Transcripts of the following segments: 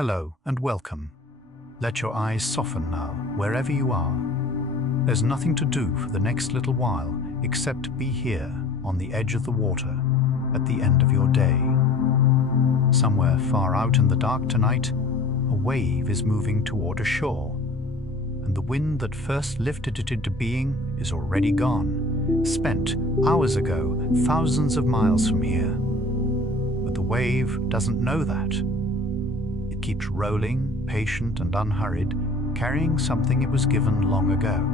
Hello and welcome. Let your eyes soften now, wherever you are. There's nothing to do for the next little while except be here on the edge of the water at the end of your day. Somewhere far out in the dark tonight, a wave is moving toward a shore, and the wind that first lifted it into being is already gone, spent hours ago, thousands of miles from here. But the wave doesn't know that. It keeps rolling, patient and unhurried, carrying something it was given long ago,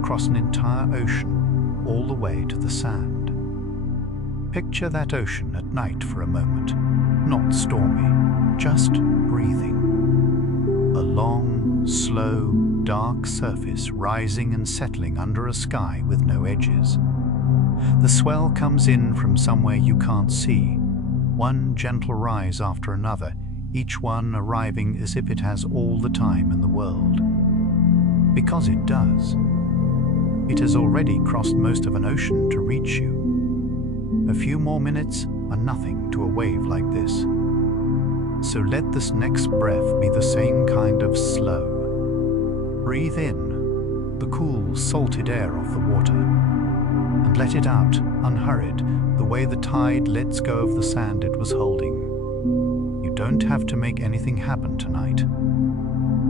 across an entire ocean, all the way to the sand. Picture that ocean at night for a moment, not stormy, just breathing. A long, slow, dark surface rising and settling under a sky with no edges. The swell comes in from somewhere you can't see, one gentle rise after another, each one arriving as if it has all the time in the world. Because it does. It has already crossed most of an ocean to reach you. A few more minutes are nothing to a wave like this. So let this next breath be the same kind of slow. Breathe in the cool, salted air of the water, and let it out, unhurried, the way the tide lets go of the sand it was holding. You don't have to make anything happen tonight.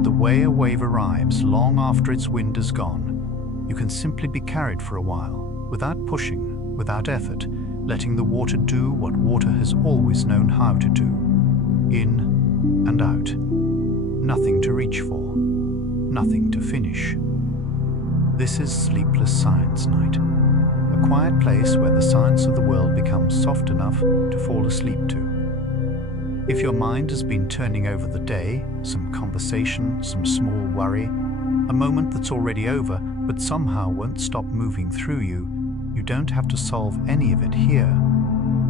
The way a wave arrives long after its wind is gone, you can simply be carried for a while, without pushing, without effort, letting the water do what water has always known how to do. In and out. Nothing to reach for, nothing to finish. This is Sleepless Science Night, a quiet place where the science of the world becomes soft enough to fall asleep to. If your mind has been turning over the day, some conversation, some small worry, a moment that's already over but somehow won't stop moving through you, you don't have to solve any of it here.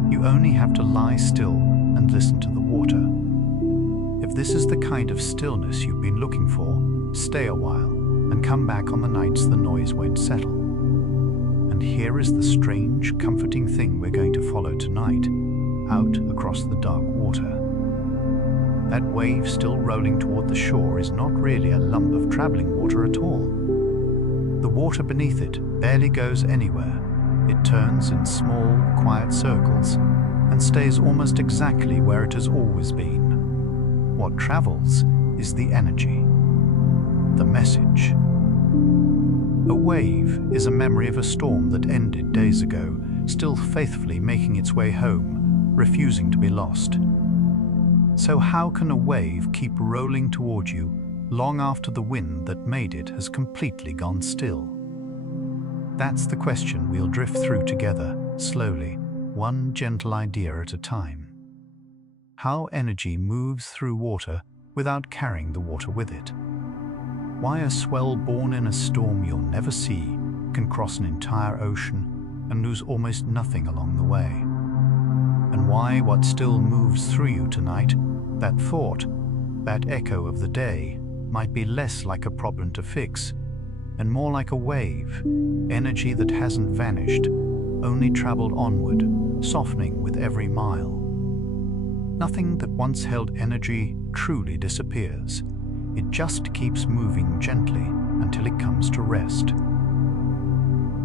You only have to lie still and listen to the water. If this is the kind of stillness you've been looking for, stay a while and come back on the nights the noise won't settle. And here is the strange, comforting thing we're going to follow tonight, out across the dark water. That wave still rolling toward the shore is not really a lump of traveling water at all. The water beneath it barely goes anywhere. It turns in small, quiet circles and stays almost exactly where it has always been. What travels is the energy, the message. A wave is a memory of a storm that ended days ago, still faithfully making its way home, refusing to be lost. So how can a wave keep rolling toward you long after the wind that made it has completely gone still? That's the question we'll drift through together, slowly, one gentle idea at a time. How energy moves through water without carrying the water with it. Why a swell born in a storm you'll never see can cross an entire ocean and lose almost nothing along the way. And why what still moves through you tonight, that thought, that echo of the day, might be less like a problem to fix and more like a wave, energy that hasn't vanished, only traveled onward, softening with every mile. Nothing that once held energy truly disappears. It just keeps moving gently until it comes to rest.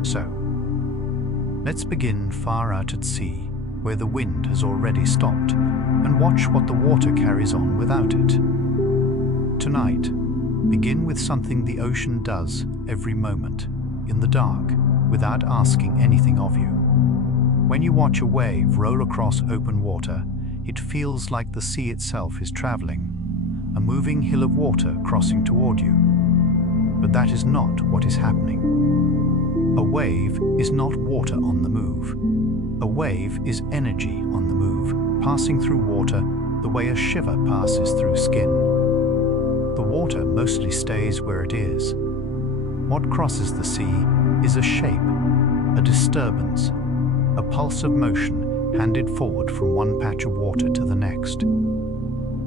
So, let's begin far out at sea, where the wind has already stopped, and watch what the water carries on without it. Tonight, begin with something the ocean does every moment, in the dark, without asking anything of you. When you watch a wave roll across open water, it feels like the sea itself is traveling, a moving hill of water crossing toward you. But that is not what is happening. A wave is not water on the move. A wave is energy on the move, passing through water the way a shiver passes through skin. The water mostly stays where it is. What crosses the sea is a shape, a disturbance, a pulse of motion handed forward from one patch of water to the next.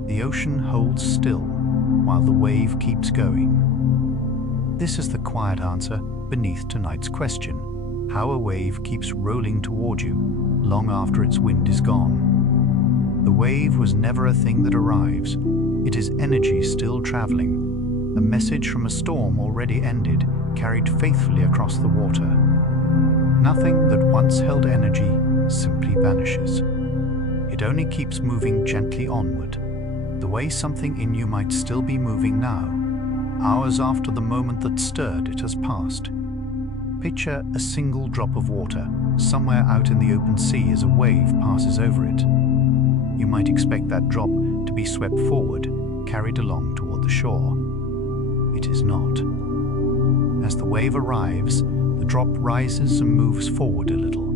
The ocean holds still while the wave keeps going. This is the quiet answer beneath tonight's question, how a wave keeps rolling toward you long after its wind is gone. The wave was never a thing that arrives, It is energy still traveling, a message from a storm already ended, carried faithfully across the water. Nothing that once held energy simply vanishes. It only keeps moving gently onward, the way something in you might still be moving now, hours after the moment that stirred it has passed. Picture a single drop of water somewhere out in the open sea as a wave passes over it. You might expect that drop to be swept forward, carried along toward the shore. It is not. As the wave arrives, the drop rises and moves forward a little,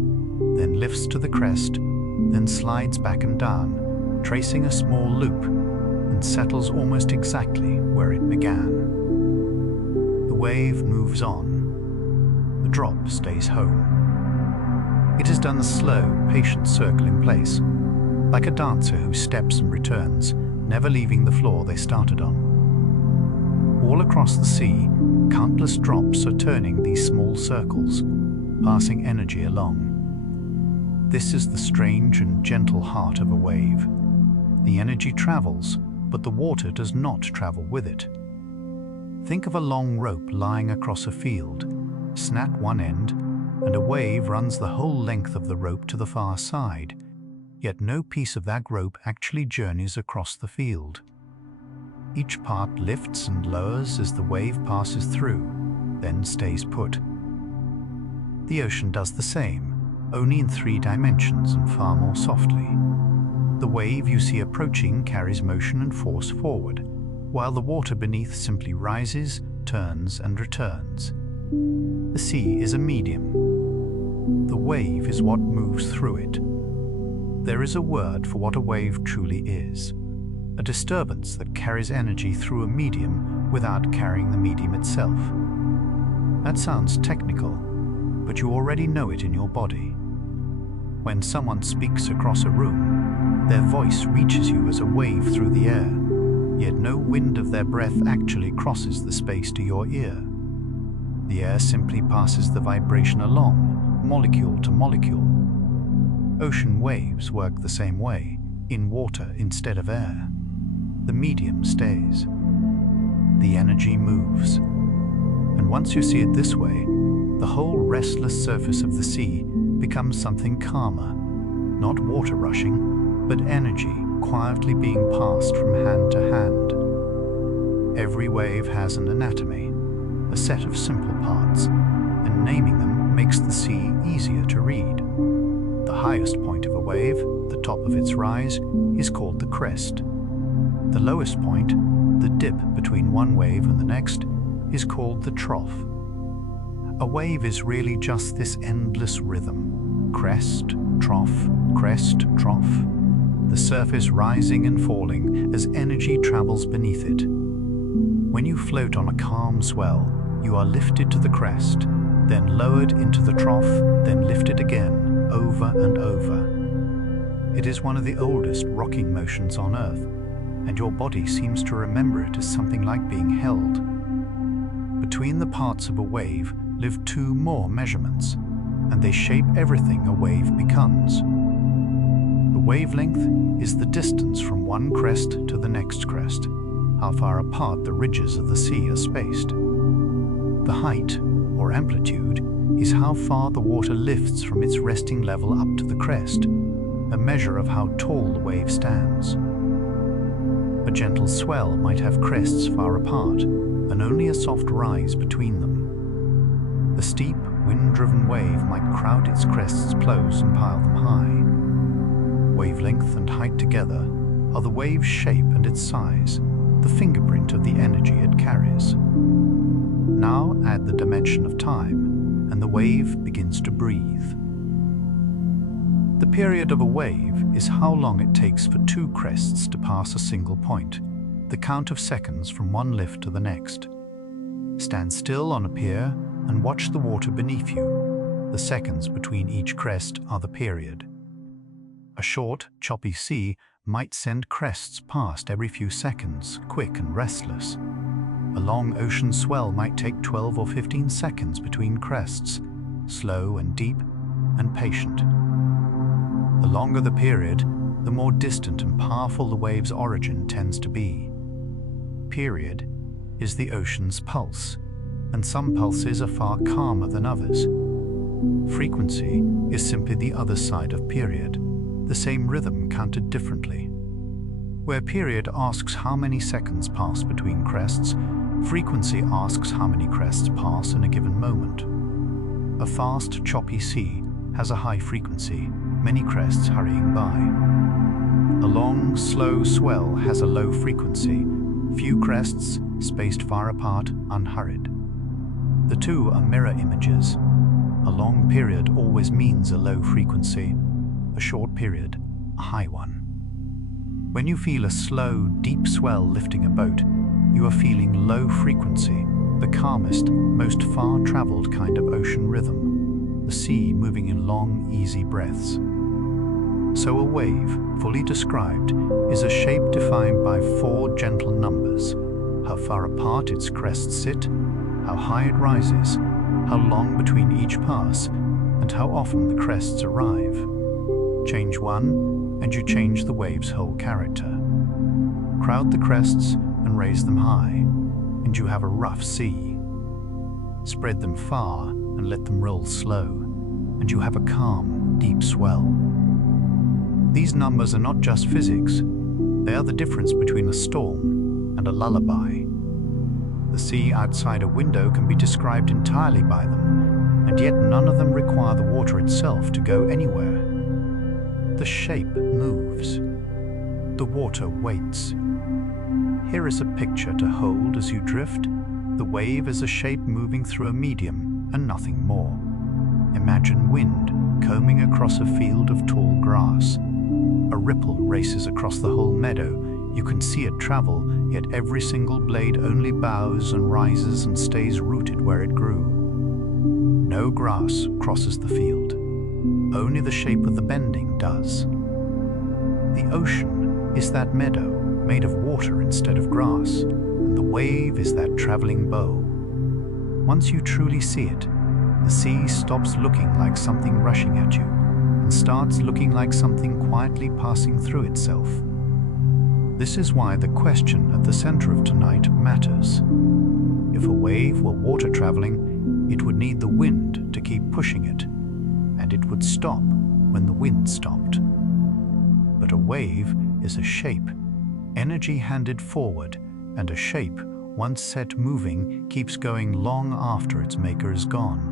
then lifts to the crest, then slides back and down, tracing a small loop, and settles almost exactly where it began. The wave moves on. The drop stays home. It has done a slow, patient circle in place, like a dancer who steps and returns, never leaving the floor they started on. All across the sea, countless drops are turning these small circles, passing energy along. This is the strange and gentle heart of a wave. The energy travels, but the water does not travel with it. Think of a long rope lying across a field. Snap one end, and a wave runs the whole length of the rope to the far side, yet no piece of that rope actually journeys across the field. Each part lifts and lowers as the wave passes through, then stays put. The ocean does the same, only in 3 dimensions and far more softly. The wave you see approaching carries motion and force forward, while the water beneath simply rises, turns, and returns. The sea is a medium. The wave is what moves through it. There is a word for what a wave truly is: a disturbance that carries energy through a medium without carrying the medium itself. That sounds technical, but you already know it in your body. When someone speaks across a room, their voice reaches you as a wave through the air, yet no wind of their breath actually crosses the space to your ear. The air simply passes the vibration along, molecule to molecule. Ocean waves work the same way, in water instead of air. The medium stays. The energy moves. And once you see it this way, the whole restless surface of the sea becomes something calmer, not water rushing, but energy quietly being passed from hand to hand. Every wave has an anatomy, a set of simple parts, and naming them makes the sea easier to read. The highest point of a wave, the top of its rise, is called the crest. The lowest point, the dip between one wave and the next, is called the trough. A wave is really just this endless rhythm: crest, trough, the surface rising and falling as energy travels beneath it. When you float on a calm swell, you are lifted to the crest, then lowered into the trough, then lifted again, over and over. It is one of the oldest rocking motions on Earth, and your body seems to remember it as something like being held. Between the parts of a wave live 2 more measurements, and they shape everything a wave becomes. The wavelength is the distance from one crest to the next crest, how far apart the ridges of the sea are spaced. The height, or amplitude, is how far the water lifts from its resting level up to the crest, a measure of how tall the wave stands. A gentle swell might have crests far apart, and only a soft rise between them. The steep, wind-driven wave might crowd its crests close and pile them high. Wavelength and height together are the wave's shape and its size, the fingerprint of the energy it carries. Now add the dimension of time, and the wave begins to breathe. The period of a wave is how long it takes for 2 crests to pass a single point, the count of seconds from one lift to the next. Stand still on a pier and watch the water beneath you. The seconds between each crest are the period. A short, choppy sea might send crests past every few seconds, quick and restless. A long ocean swell might take 12 or 15 seconds between crests, slow and deep and patient. The longer the period, the more distant and powerful the wave's origin tends to be. period is the ocean's pulse, and some pulses are far calmer than others. Frequency is simply the other side of period, the same rhythm counted differently. Where period asks how many seconds pass between crests, frequency asks how many crests pass in a given moment. A fast, choppy sea has a high frequency, many crests hurrying by. A long, slow swell has a low frequency, few crests, spaced far apart, unhurried. The two are mirror images. A long period always means a low frequency, a short period, a high one. When you feel a slow, deep swell lifting a boat, you are feeling low frequency, the calmest, most far-traveled kind of ocean rhythm, the sea moving in long, easy breaths. So a wave, fully described, is a shape defined by four gentle numbers: how far apart its crests sit, how high it rises, how long between each pass, and how often the crests arrive. Change one, and you change the wave's whole character. Crowd the crests and raise them high, and you have a rough sea. Spread them far and let them roll slow, and you have a calm, deep swell. These numbers are not just physics, they are the difference between a storm and a lullaby. The sea outside a window can be described entirely by them, and yet none of them require the water itself to go anywhere. The shape moves. The water waits. Here is a picture to hold as you drift. The wave is a shape moving through a medium and nothing more. Imagine wind combing across a field of tall grass. A ripple races across the whole meadow. You can see it travel, yet every single blade only bows and rises and stays rooted where it grew. No grass crosses the field. Only the shape of the bending does. The ocean is that meadow made of water instead of grass, and the wave is that traveling bow. Once you truly see it, the sea stops looking like something rushing at you and starts looking like something quietly passing through itself. This is why the question at the center of tonight matters. If a wave were water traveling, it would need the wind to keep pushing it, and it would stop when the wind stopped. But a wave is a shape, energy handed forward, and a shape, once set moving, keeps going long after its maker is gone.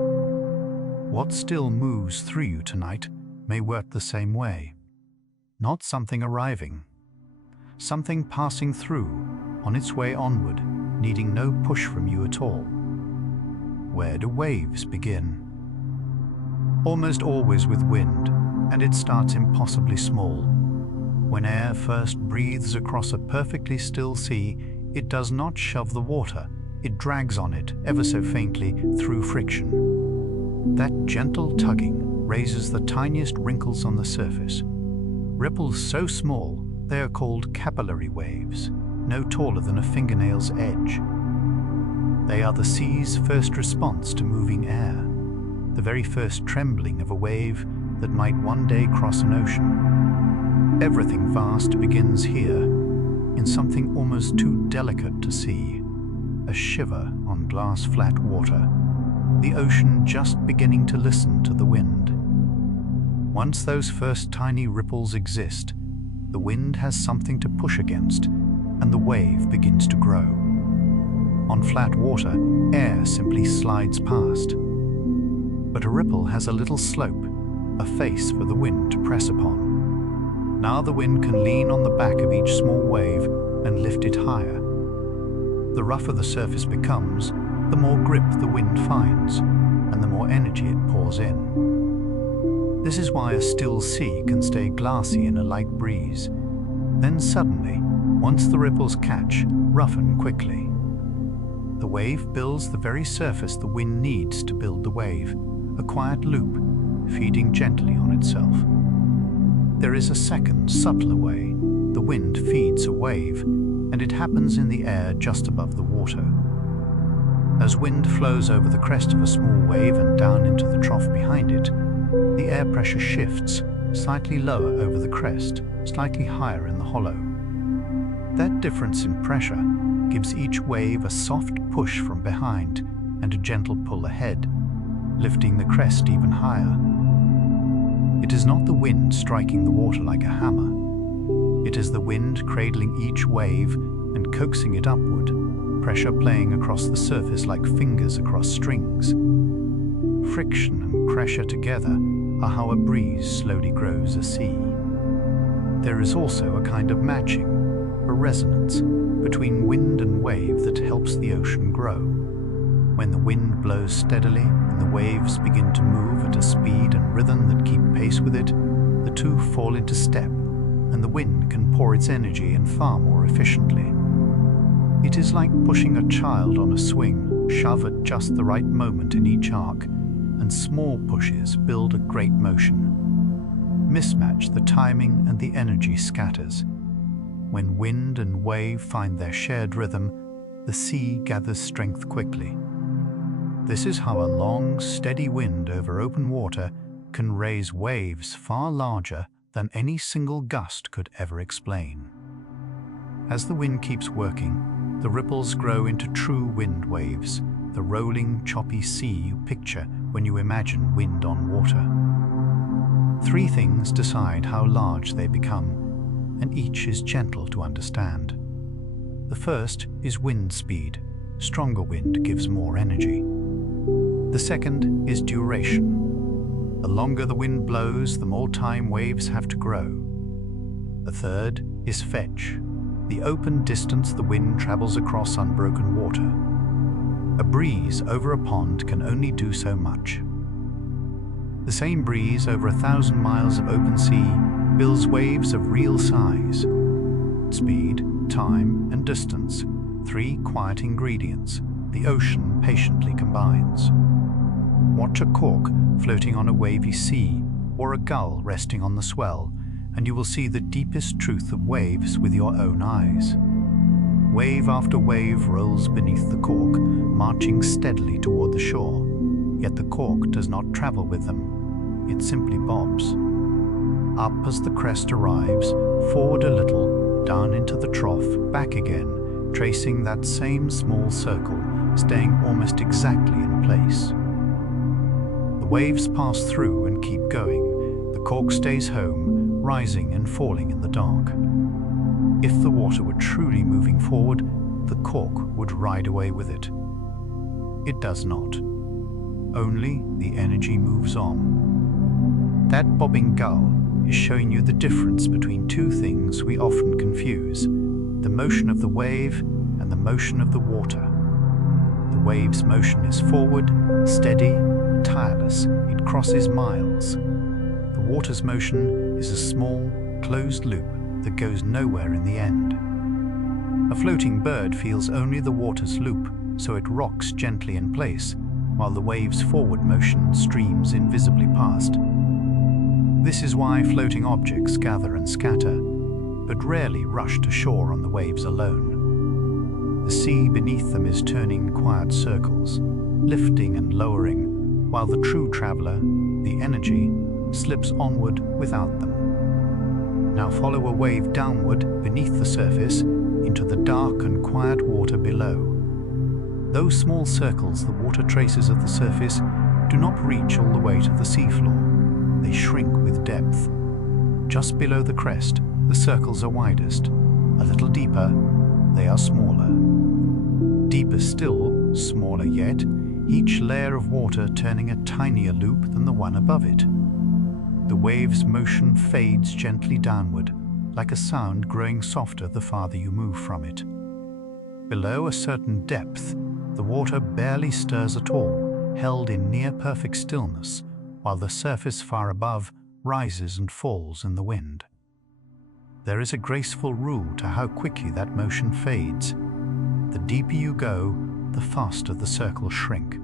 What still moves through you tonight may work the same way. Not something arriving, something passing through, on its way onward, needing no push from you at all. Where do waves begin? Almost always with wind, and it starts impossibly small. When air first breathes across a perfectly still sea, it does not shove the water, it drags on it, ever so faintly, through friction. That gentle tugging raises the tiniest wrinkles on the surface. Ripples so small, they are called capillary waves, no taller than a fingernail's edge. They are the sea's first response to moving air, the very first trembling of a wave that might one day cross an ocean. Everything vast begins here, in something almost too delicate to see, a shiver on glass-flat water, the ocean just beginning to listen to the wind. Once those first tiny ripples exist, the wind has something to push against, and the wave begins to grow. On flat water, air simply slides past. But a ripple has a little slope, a face for the wind to press upon. Now the wind can lean on the back of each small wave and lift it higher. The rougher the surface becomes, the more grip the wind finds, and the more energy it pours in. This is why a still sea can stay glassy in a light breeze. Then suddenly, once the ripples catch, roughen quickly. The wave builds the very surface the wind needs to build the wave, a quiet loop, feeding gently on itself. There is a second, subtler way. The wind feeds a wave, and it happens in the air just above the water. As wind flows over the crest of a small wave and down into the trough behind it, the air pressure shifts, slightly lower over the crest, slightly higher in the hollow. That difference in pressure gives each wave a soft push from behind and a gentle pull ahead, lifting the crest even higher. It is not the wind striking the water like a hammer. It is the wind cradling each wave and coaxing it upward, pressure playing across the surface like fingers across strings. Friction and pressure together are how a breeze slowly grows a sea. There is also a kind of matching, a resonance, between wind and wave that helps the ocean grow. When the wind blows steadily and the waves begin to move at a speed and rhythm that keep pace with it, the two fall into step, and the wind can pour its energy in far more efficiently. It is like pushing a child on a swing, shove at just the right moment in each arc, and small pushes build a great motion. Mismatch the timing and the energy scatters. When wind and wave find their shared rhythm, the sea gathers strength quickly. This is how a long, steady wind over open water can raise waves far larger than any single gust could ever explain. As the wind keeps working, the ripples grow into true wind waves, the rolling, choppy sea you picture when you imagine wind on water. Three things decide how large they become, and each is gentle to understand. The first is wind speed. Stronger wind gives more energy. The second is duration. The longer the wind blows, the more time waves have to grow. The third is fetch, the open distance the wind travels across unbroken water. A breeze over a pond can only do so much. The same breeze over 1,000 miles of open sea builds waves of real size. Speed, time, and distance, three quiet ingredients the ocean patiently combines. Watch a cork floating on a wavy sea or a gull resting on the swell, and you will see the deepest truth of waves with your own eyes. Wave after wave rolls beneath the cork, marching steadily toward the shore, yet the cork does not travel with them. It simply bobs. Up as the crest arrives, forward a little, down into the trough, back again, tracing that same small circle, staying almost exactly in place. The waves pass through and keep going. The cork stays home, rising and falling in the dark. If the water were truly moving forward, the cork would ride away with it. It does not. Only the energy moves on. That bobbing gull is showing you the difference between two things we often confuse: the motion of the wave and the motion of the water. The wave's motion is forward, steady, tireless. It crosses miles. The water's motion is a small, closed loop that goes nowhere in the end. A floating bird feels only the water's loop, so it rocks gently in place, while the wave's forward motion streams invisibly past. This is why floating objects gather and scatter, but rarely rush to shore on the waves alone. The sea beneath them is turning quiet circles, lifting and lowering, while the true traveler, the energy, slips onward without them. Now follow a wave downward beneath the surface into the dark and quiet water below. Those small circles the water traces at the surface do not reach all the way to the seafloor. They shrink with depth. Just below the crest, the circles are widest. A little deeper, they are smaller. Deeper still, smaller yet, each layer of water turning a tinier loop than the one above it. The wave's motion fades gently downward, like a sound growing softer the farther you move from it. Below a certain depth, the water barely stirs at all, held in near-perfect stillness, while the surface far above rises and falls in the wind. There is a graceful rule to how quickly that motion fades. The deeper you go, the faster the circles shrink.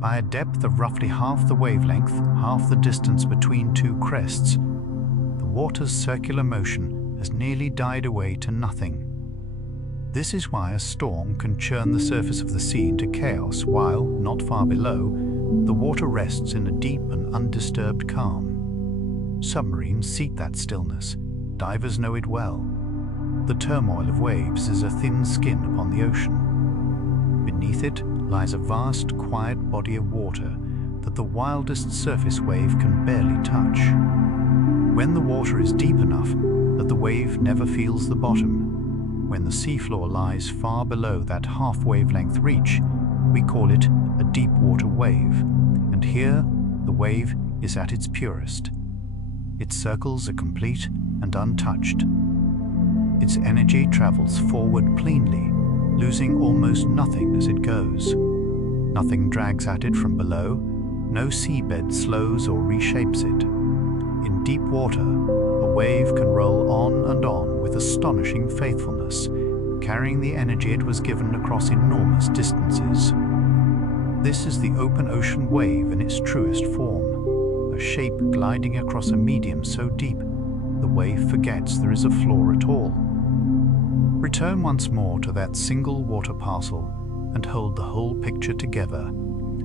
By a depth of roughly half the wavelength, half the distance between two crests, the water's circular motion has nearly died away to nothing. This is why a storm can churn the surface of the sea into chaos while, not far below, the water rests in a deep and undisturbed calm. Submarines seek that stillness. Divers know it well. The turmoil of waves is a thin skin upon the ocean. Beneath it lies a vast, quiet body of water that the wildest surface wave can barely touch. When the water is deep enough that the wave never feels the bottom, when the seafloor lies far below that half-wavelength reach, we call it a deep water wave, and here the wave is at its purest. Its circles are complete and untouched. Its energy travels forward cleanly, losing almost nothing as it goes. Nothing drags at it from below, no seabed slows or reshapes it. In deep water, a wave can roll on and on with astonishing faithfulness, carrying the energy it was given across enormous distances. This is the open ocean wave in its truest form, a shape gliding across a medium so deep the wave forgets there is a floor at all. Return once more to that single water parcel and hold the whole picture together,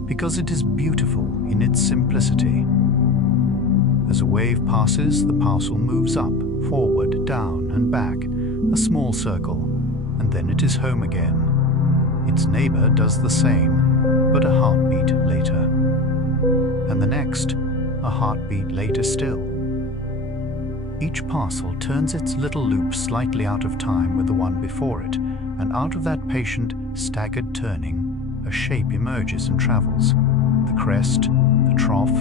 because it is beautiful in its simplicity. As a wave passes, the parcel moves up, forward, down and back, a small circle, and then it is home again. Its neighbor does the same, but a heartbeat later. And the next, a heartbeat later still. Each parcel turns its little loop slightly out of time with the one before it, and out of that patient, staggered turning, a shape emerges and travels. The crest, the trough,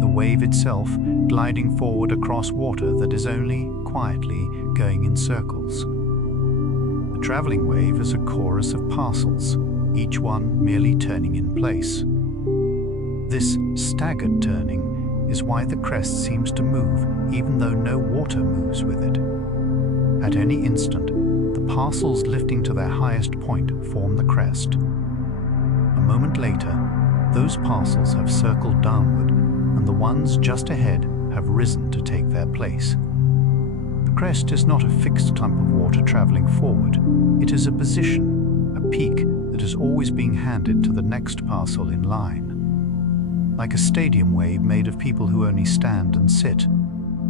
the wave itself gliding forward across water that is only quietly going in circles. The traveling wave is a chorus of parcels, each one merely turning in place. This staggered turning is why the crest seems to move even though no water moves with it. At any instant, the parcels lifting to their highest point form the crest. A moment later, those parcels have circled downward, and the ones just ahead have risen to take their place. The crest is not a fixed clump of water traveling forward. It is a position, a peak that is always being handed to the next parcel in line. Like a stadium wave made of people who only stand and sit,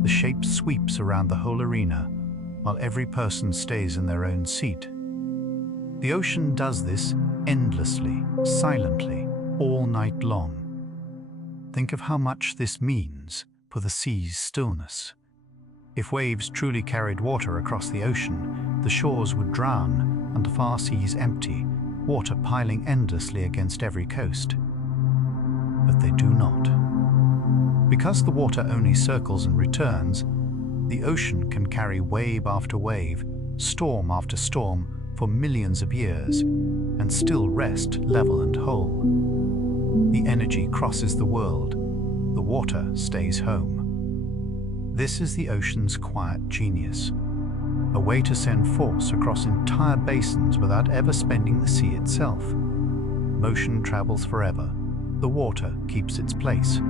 the shape sweeps around the whole arena, while every person stays in their own seat. The ocean does this endlessly, silently, all night long. Think of how much this means for the sea's stillness. If waves truly carried water across the ocean, the shores would drown and the far seas empty, water piling endlessly against every coast. But they do not. Because the water only circles and returns, the ocean can carry wave after wave, storm after storm for millions of years, and still rest level and whole. The energy crosses the world, the water stays home. This is the ocean's quiet genius, a way to send force across entire basins without ever spending the sea itself. Motion travels forever. The water keeps its place.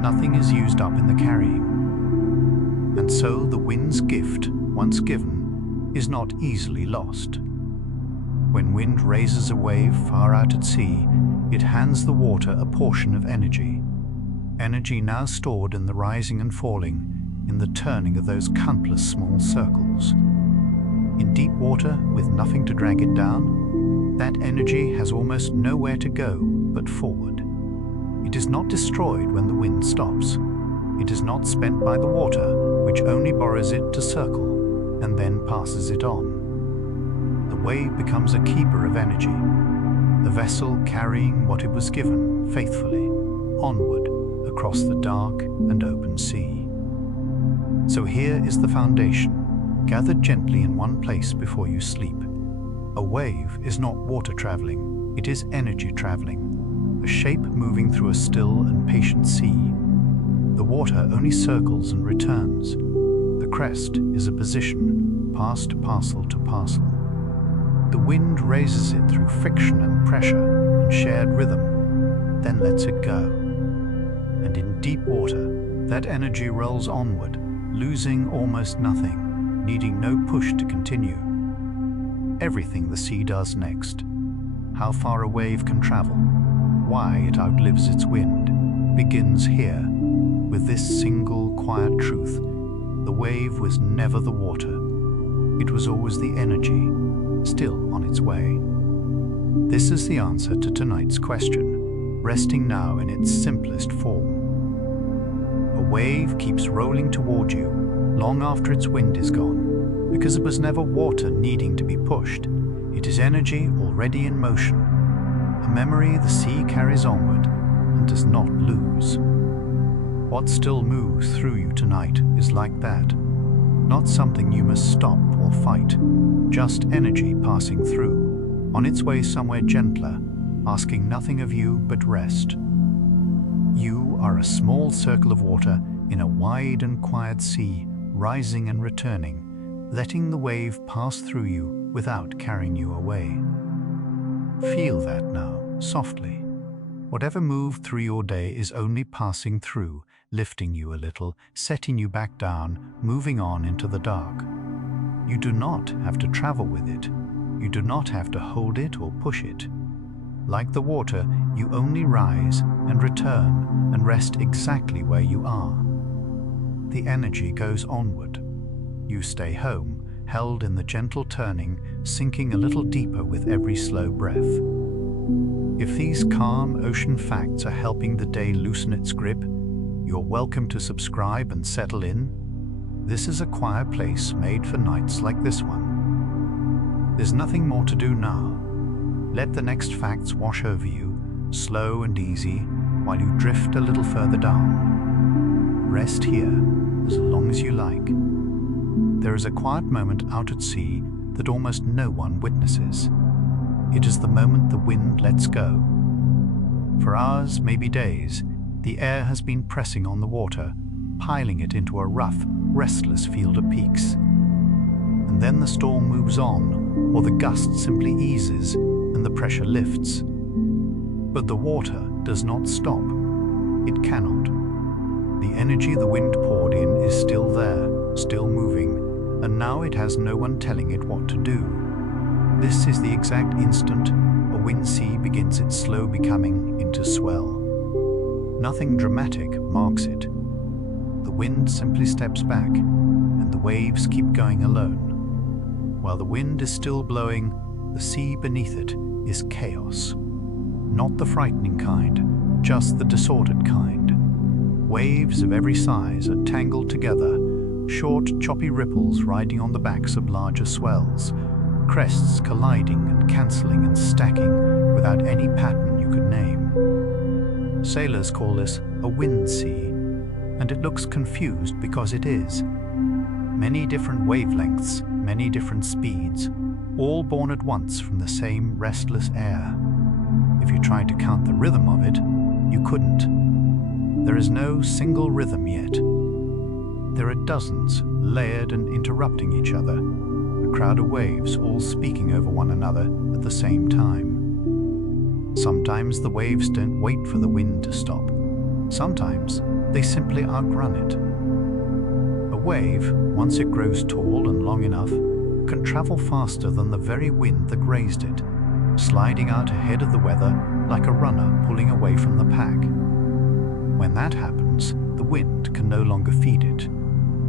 Nothing is used up in the carrying. And so the wind's gift, once given, is not easily lost. When wind raises a wave far out at sea, it hands the water a portion of energy. Energy now stored in the rising and falling, in the turning of those countless small circles. In deep water, with nothing to drag it down, that energy has almost nowhere to go but forward. It is not destroyed when the wind stops. It is not spent by the water, which only borrows it to circle and then passes it on. The wave becomes a keeper of energy, the vessel carrying what it was given faithfully onward across the dark and open sea. So here is the foundation, gathered gently in one place before you sleep. A wave is not water traveling, it is energy traveling, a shape moving through a still and patient sea. The water only circles and returns. The crest is a position, passed parcel to parcel. The wind raises it through friction and pressure and shared rhythm, then lets it go. And in deep water, that energy rolls onward, losing almost nothing, needing no push to continue. Everything the sea does next, how far a wave can travel, why it outlives its wind, begins here, with this single quiet truth: the wave was never the water. It was always the energy, still on its way. This is the answer to tonight's question, resting now in its simplest form. A wave keeps rolling toward you long after its wind is gone, because it was never water needing to be pushed. It is energy already in motion, a memory the sea carries onward and does not lose. What still moves through you tonight is like that, not something you must stop or fight, just energy passing through, on its way somewhere gentler, asking nothing of you but rest. You are a small circle of water in a wide and quiet sea, rising and returning, letting the wave pass through you without carrying you away. Feel that now, softly. Whatever moved through your day is only passing through, lifting you a little, setting you back down, moving on into the dark. You do not have to travel with it. You do not have to hold it or push it. Like the water, you only rise and return and rest exactly where you are. The energy goes onward. You stay home, held in the gentle turning, sinking a little deeper with every slow breath. If these calm ocean facts are helping the day loosen its grip, you're welcome to subscribe and settle in. This is a quiet place made for nights like this one. There's nothing more to do now. Let the next facts wash over you, slow and easy, while you drift a little further down. Rest here as long as you like. There is a quiet moment out at sea that almost no one witnesses. It is the moment the wind lets go. For hours, maybe days, the air has been pressing on the water, piling it into a rough, restless field of peaks. And then the storm moves on, or the gust simply eases and the pressure lifts. But the water does not stop. It cannot. The energy the wind poured in is still there, still moving, and now it has no one telling it what to do. This is the exact instant a wind sea begins its slow becoming into swell. Nothing dramatic marks it. The wind simply steps back, and the waves keep going alone. While the wind is still blowing, the sea beneath it is chaos. Not the frightening kind, just the disordered kind. Waves of every size are tangled together, short, choppy ripples riding on the backs of larger swells, crests colliding and cancelling and stacking without any pattern you could name. Sailors call this a wind sea, and it looks confused because it is. Many different wavelengths, many different speeds, all born at once from the same restless air. If you tried to count the rhythm of it, you couldn't. There is no single rhythm yet. There are dozens, layered and interrupting each other, a crowd of waves all speaking over one another at the same time. Sometimes the waves don't wait for the wind to stop. Sometimes they simply outrun it. A wave, once it grows tall and long enough, can travel faster than the very wind that raised it, sliding out ahead of the weather like a runner pulling away from the pack. When that happens, the wind can no longer feed it.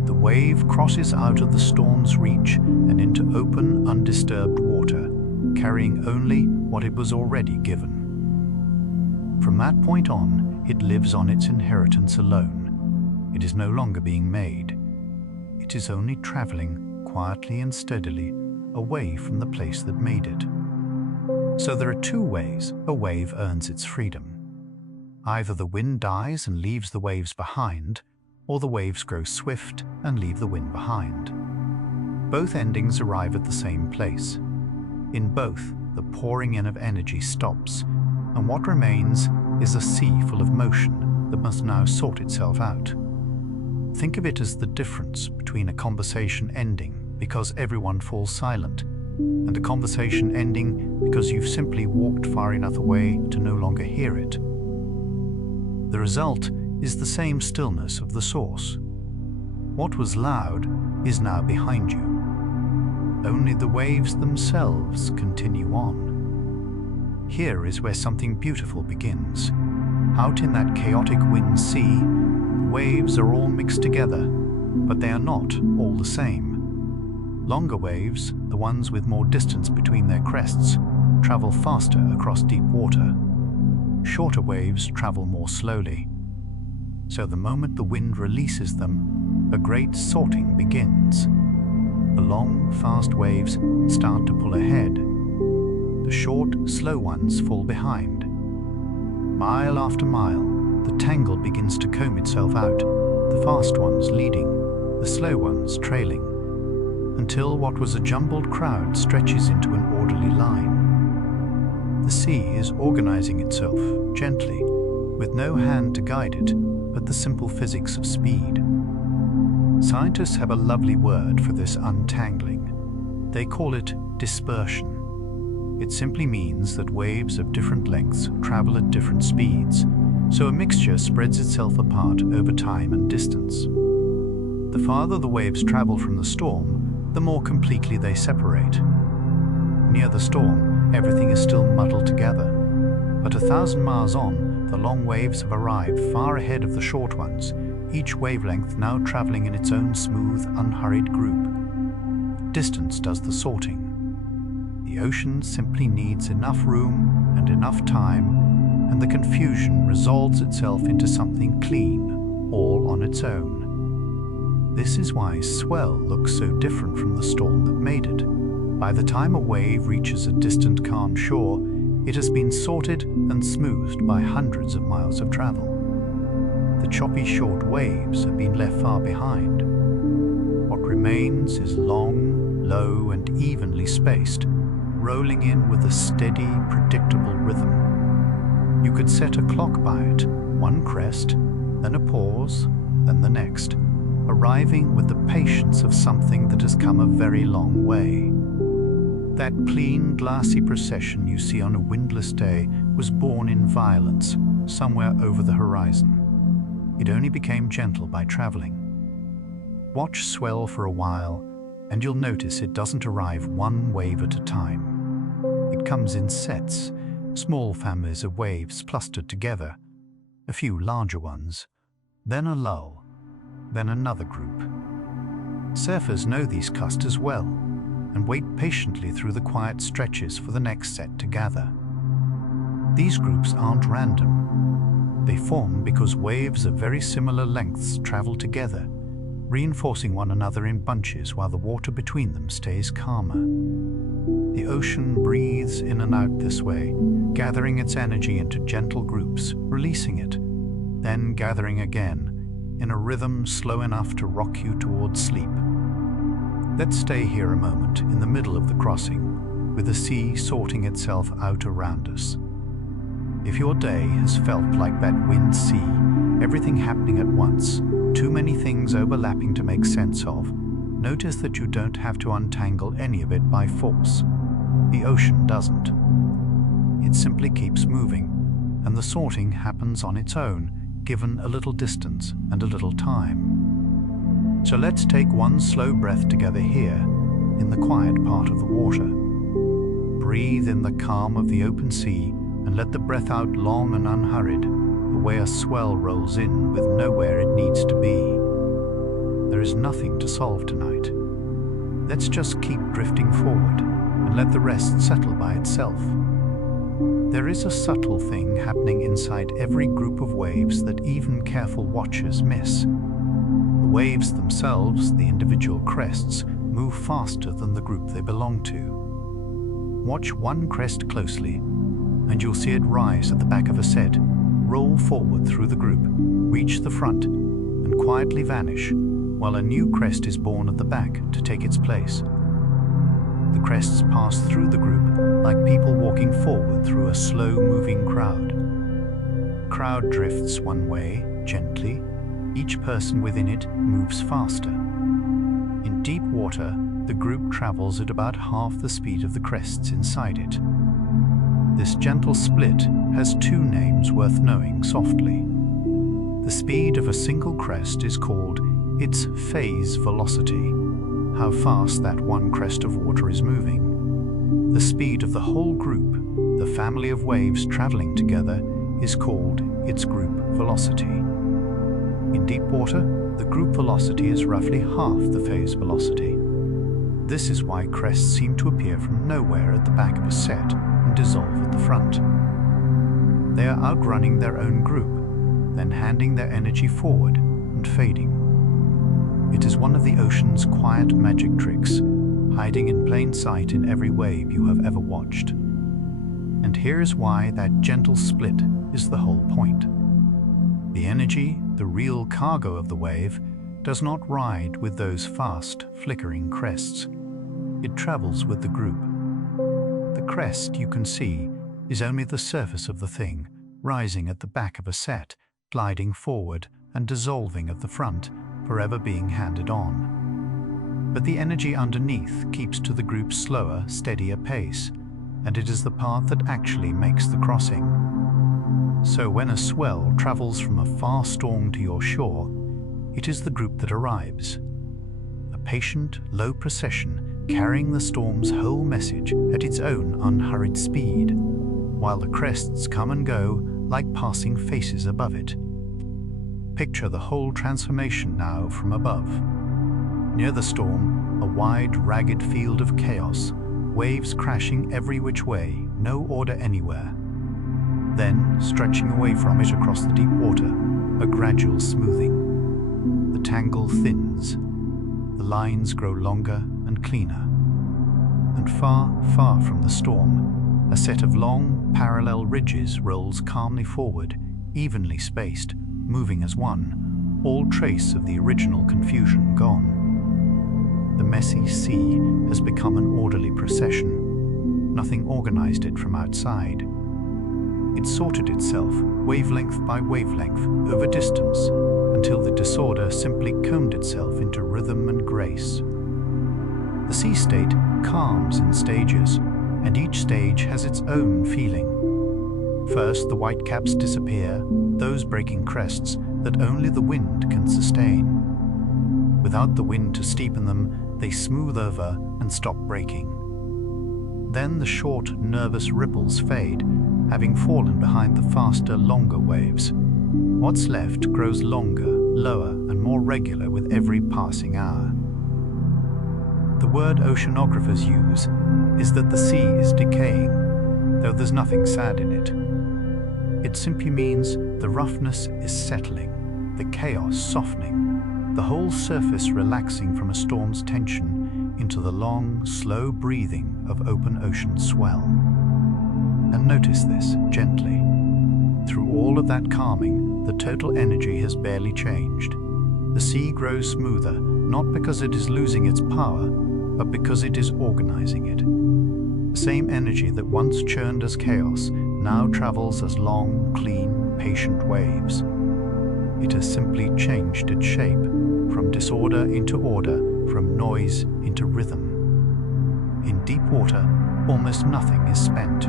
The wave crosses out of the storm's reach and into open, undisturbed water, carrying only what it was already given. From that point on, it lives on its inheritance alone. It is no longer being made. It is only traveling quietly and steadily away from the place that made it. So there are two ways a wave earns its freedom. Either the wind dies and leaves the waves behind, or the waves grow swift and leave the wind behind. Both endings arrive at the same place. In both, the pouring in of energy stops, and what remains is a sea full of motion that must now sort itself out. Think of it as the difference between a conversation ending because everyone falls silent, and a conversation ending because you've simply walked far enough away to no longer hear it. The result is the same stillness of the source. What was loud is now behind you. Only the waves themselves continue on. Here is where something beautiful begins. Out in that chaotic wind sea, the waves are all mixed together, but they are not all the same. Longer waves, the ones with more distance between their crests, travel faster across deep water. Shorter waves travel more slowly. So the moment the wind releases them, a great sorting begins. The long, fast waves start to pull ahead. The short, slow ones fall behind. Mile after mile, the tangle begins to comb itself out, the fast ones leading, the slow ones trailing, until what was a jumbled crowd stretches into an orderly line. The sea is organizing itself gently, with no hand to guide it but the simple physics of speed. Scientists have a lovely word for this untangling. They call it dispersion. It simply means that waves of different lengths travel at different speeds, so a mixture spreads itself apart over time and distance. The farther the waves travel from the storm, the more completely they separate. Near the storm, everything is still muddled together, but 1,000 miles on, the long waves have arrived far ahead of the short ones, each wavelength now traveling in its own smooth, unhurried group. Distance does the sorting. The ocean simply needs enough room and enough time, and the confusion resolves itself into something clean, all on its own. This is why Swell looks so different from the storm that made it. By the time a wave reaches a distant calm shore, it has been sorted and smoothed by hundreds of miles of travel. The choppy short waves have been left far behind. What remains is long, low, and evenly spaced, rolling in with a steady, predictable rhythm. You could set a clock by it, one crest, then a pause, then the next, arriving with the patience of something that has come a very long way. That clean, glassy procession you see on a windless day was born in violence, somewhere over the horizon. It only became gentle by traveling. Watch Swell for a while, and you'll notice it doesn't arrive one wave at a time. It comes in sets, small families of waves clustered together, a few larger ones, then a lull, then another group. Surfers know these clusters well, and wait patiently through the quiet stretches for the next set to gather. These groups aren't random. They form because waves of very similar lengths travel together, reinforcing one another in bunches while the water between them stays calmer. The ocean breathes in and out this way, gathering its energy into gentle groups, releasing it, then gathering again, in a rhythm slow enough to rock you towards sleep. Let's stay here a moment in the middle of the crossing, with the sea sorting itself out around us. If your day has felt like that wind sea, everything happening at once, too many things overlapping to make sense of, notice that you don't have to untangle any of it by force. The ocean doesn't. It simply keeps moving, and the sorting happens on its own, given a little distance and a little time. So let's take one slow breath together here, in the quiet part of the water. Breathe in the calm of the open sea and let the breath out long and unhurried, the way a swell rolls in with nowhere it needs to be. There is nothing to solve tonight. Let's just keep drifting forward and let the rest settle by itself. There is a subtle thing happening inside every group of waves that even careful watchers miss. The waves themselves, the individual crests, move faster than the group they belong to. Watch one crest closely, and you'll see it rise at the back of a set, roll forward through the group, reach the front, and quietly vanish, while a new crest is born at the back to take its place. The crests pass through the group like people walking forward through a slow-moving crowd. Crowd drifts one way, gently. Each person within it moves faster. In deep water, the group travels at about half the speed of the crests inside it. This gentle split has two names worth knowing softly. The speed of a single crest is called its phase velocity, how fast that one crest of water is moving. The speed of the whole group, the family of waves traveling together, is called its group velocity. In deep water, the group velocity is roughly half the phase velocity. This is why crests seem to appear from nowhere at the back of a set and dissolve at the front. They are outrunning their own group, then handing their energy forward and fading. It is one of the ocean's quiet magic tricks, hiding in plain sight in every wave you have ever watched. And here is why that gentle split is the whole point. The energy, the real cargo of the wave, does not ride with those fast, flickering crests. It travels with the group. The crest, you can see, is only the surface of the thing, rising at the back of a set, gliding forward and dissolving at the front, forever being handed on. But the energy underneath keeps to the group's slower, steadier pace, and it is the path that actually makes the crossing. So when a swell travels from a far storm to your shore, it is the group that arrives. A patient, low procession carrying the storm's whole message at its own unhurried speed, while the crests come and go like passing faces above it. Picture the whole transformation now from above. Near the storm, a wide, ragged field of chaos, waves crashing every which way, no order anywhere. Then, stretching away from it across the deep water, a gradual smoothing. The tangle thins, the lines grow longer and cleaner. And far, far from the storm, a set of long, parallel ridges rolls calmly forward, evenly spaced, moving as one, all trace of the original confusion gone. The messy sea has become an orderly procession. Nothing organized it from outside. It sorted itself, wavelength by wavelength, over distance, until the disorder simply combed itself into rhythm and grace. The sea state calms in stages, and each stage has its own feeling. First, the whitecaps disappear, those breaking crests that only the wind can sustain. Without the wind to steepen them, they smooth over and stop breaking. Then the short, nervous ripples fade, having fallen behind the faster, longer waves. What's left grows longer, lower, and more regular with every passing hour. The word oceanographers use is that the sea is decaying, though there's nothing sad in it. It simply means the roughness is settling, the chaos softening, the whole surface relaxing from a storm's tension into the long, slow breathing of open ocean swell. And notice this gently. Through all of that calming, the total energy has barely changed. The sea grows smoother, not because it is losing its power, but because it is organizing it. The same energy that once churned as chaos now travels as long, clean, patient waves. It has simply changed its shape, from disorder into order, from noise into rhythm. In deep water, almost nothing is spent.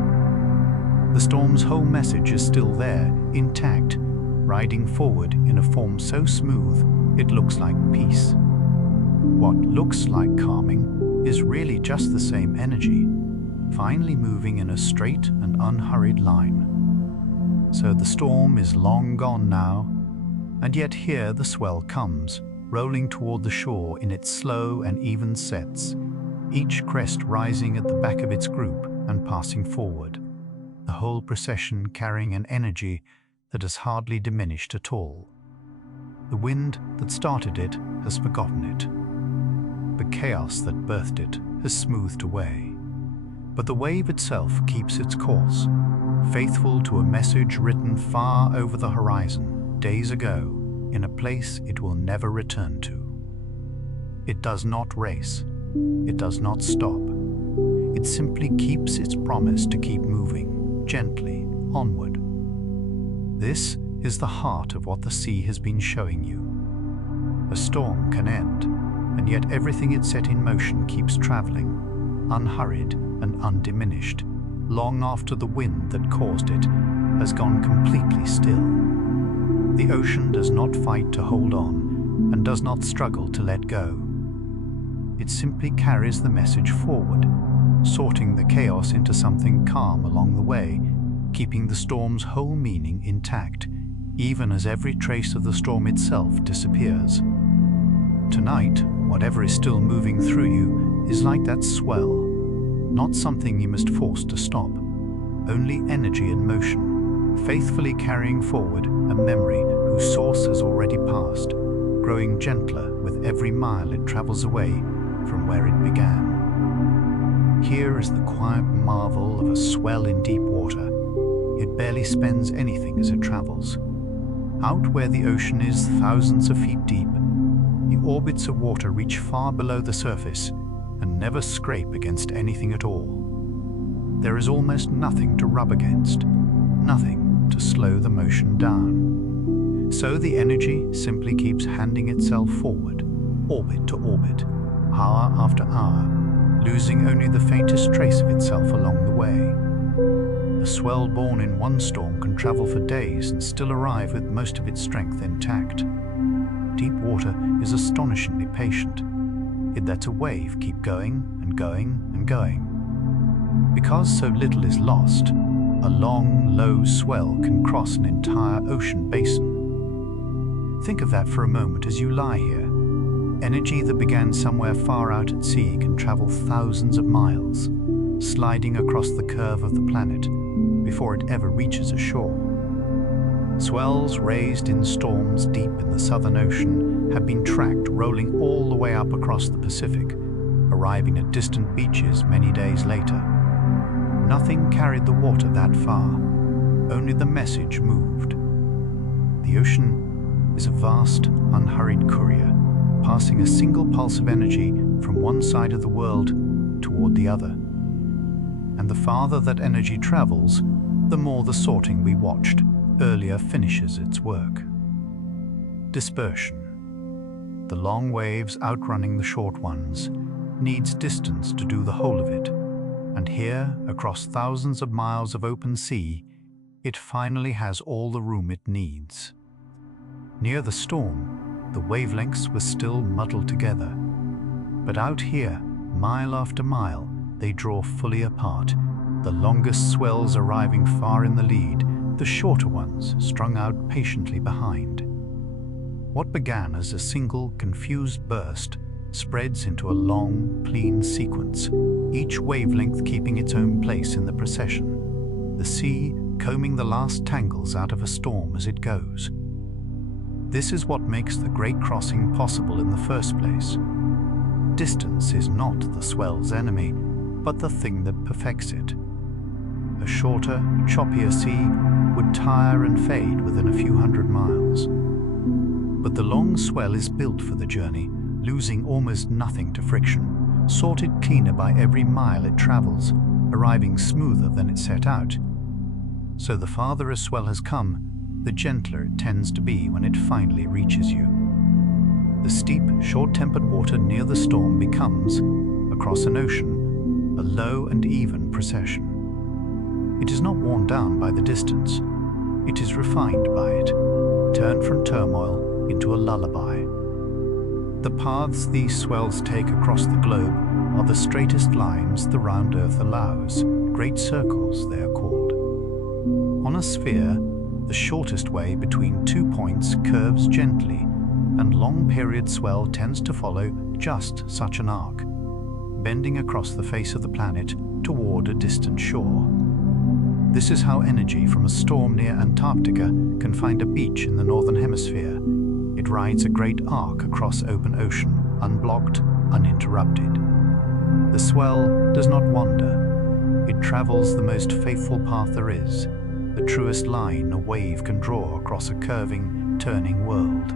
The storm's whole message is still there, intact, riding forward in a form so smooth it looks like peace. What looks like calming is really just the same energy, finally moving in a straight and unhurried line. So the storm is long gone now, and yet here the swell comes, rolling toward the shore in its slow and even sets, each crest rising at the back of its group and passing forward, the whole procession carrying an energy that has hardly diminished at all. The wind that started it has forgotten it. The chaos that birthed it has smoothed away. But the wave itself keeps its course, faithful to a message written far over the horizon, days ago, in a place it will never return to. It does not race. It does not stop. It simply keeps its promise to keep moving, gently, onward. This is the heart of what the sea has been showing you. A storm can end, and yet everything it set in motion keeps traveling, unhurried and undiminished, long after the wind that caused it has gone completely still. The ocean does not fight to hold on and does not struggle to let go. It simply carries the message forward, sorting the chaos into something calm along the way, keeping the storm's whole meaning intact, even as every trace of the storm itself disappears. Tonight, whatever is still moving through you is like that swell, not something you must force to stop, only energy in motion, faithfully carrying forward a memory whose source has already passed, growing gentler with every mile it travels away from where it began. Here is the quiet marvel of a swell in deep water. It barely spends anything as it travels. Out where the ocean is thousands of feet deep, the orbits of water reach far below the surface and never scrape against anything at all. There is almost nothing to rub against, nothing to slow the motion down. So the energy simply keeps handing itself forward, orbit to orbit, hour after hour, losing only the faintest trace of itself along the way. A swell born in one storm can travel for days and still arrive with most of its strength intact. Deep water is astonishingly patient. It lets a wave keep going and going and going. Because so little is lost, a long, low swell can cross an entire ocean basin. Think of that for a moment as you lie here. Energy that began somewhere far out at sea can travel thousands of miles, sliding across the curve of the planet before it ever reaches a shore. Swells raised in storms deep in the Southern Ocean have been tracked rolling all the way up across the Pacific, arriving at distant beaches many days later. Nothing carried the water that far, only the message moved. The ocean is a vast, unhurried courier, passing a single pulse of energy from one side of the world toward the other. And the farther that energy travels, the more the sorting we watched earlier finishes its work. Dispersion. The long waves outrunning the short ones needs distance to do the whole of it, and here, across thousands of miles of open sea, it finally has all the room it needs. Near the storm, the wavelengths were still muddled together, but out here, mile after mile, they draw fully apart, the longest swells arriving far in the lead, the shorter ones strung out patiently behind. What began as a single, confused burst spreads into a long, clean sequence, each wavelength keeping its own place in the procession, the sea combing the last tangles out of a storm as it goes. This is what makes the Great Crossing possible in the first place. Distance is not the swell's enemy, but the thing that perfects it. A shorter, choppier sea would tire and fade within a few hundred miles. But the long swell is built for the journey, losing almost nothing to friction, sorted cleaner by every mile it travels, arriving smoother than it set out. So the farther a swell has come, the gentler it tends to be when it finally reaches you. The steep, short-tempered water near the storm becomes, across an ocean, a low and even procession. It is not worn down by the distance. It is refined by it, turned from turmoil into a lullaby. The paths these swells take across the globe are the straightest lines the round Earth allows, great circles they are called. On a sphere, the shortest way between 2 points curves gently, and long-period swell tends to follow just such an arc, bending across the face of the planet toward a distant shore. This is how energy from a storm near Antarctica can find a beach in the northern hemisphere. It rides a great arc across open ocean, unblocked, uninterrupted. The swell does not wander. It travels the most faithful path there is, the truest line a wave can draw across a curving, turning world.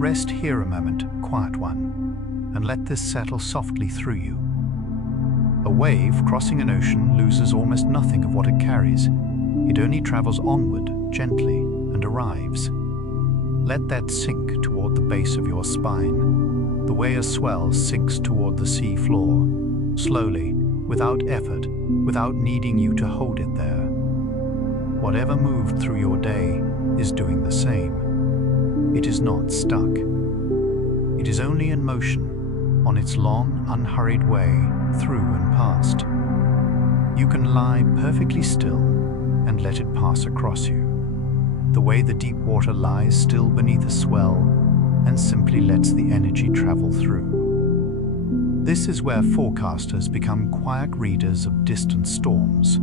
Rest here a moment, quiet one, and let this settle softly through you. A wave crossing an ocean loses almost nothing of what it carries. It only travels onward, gently, and arrives. Let that sink toward the base of your spine, the way a swell sinks toward the sea floor, slowly, without effort, without needing you to hold it there. Whatever moved through your day is doing the same. It is not stuck. It is only in motion, on its long, unhurried way through and past. You can lie perfectly still and let it pass across you, the way the deep water lies still beneath a swell and simply lets the energy travel through. This is where forecasters become quiet readers of distant storms.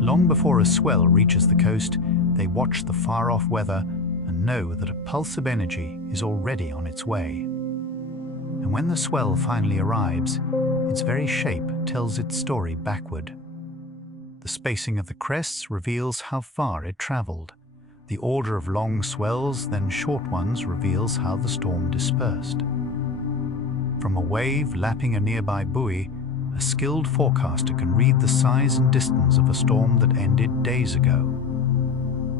Long before a swell reaches the coast, they watch the far-off weather and know that a pulse of energy is already on its way. And when the swell finally arrives, its very shape tells its story backward. The spacing of the crests reveals how far it traveled. The order of long swells, then short ones, reveals how the storm dispersed. From a wave lapping a nearby buoy, a skilled forecaster can read the size and distance of a storm that ended days ago.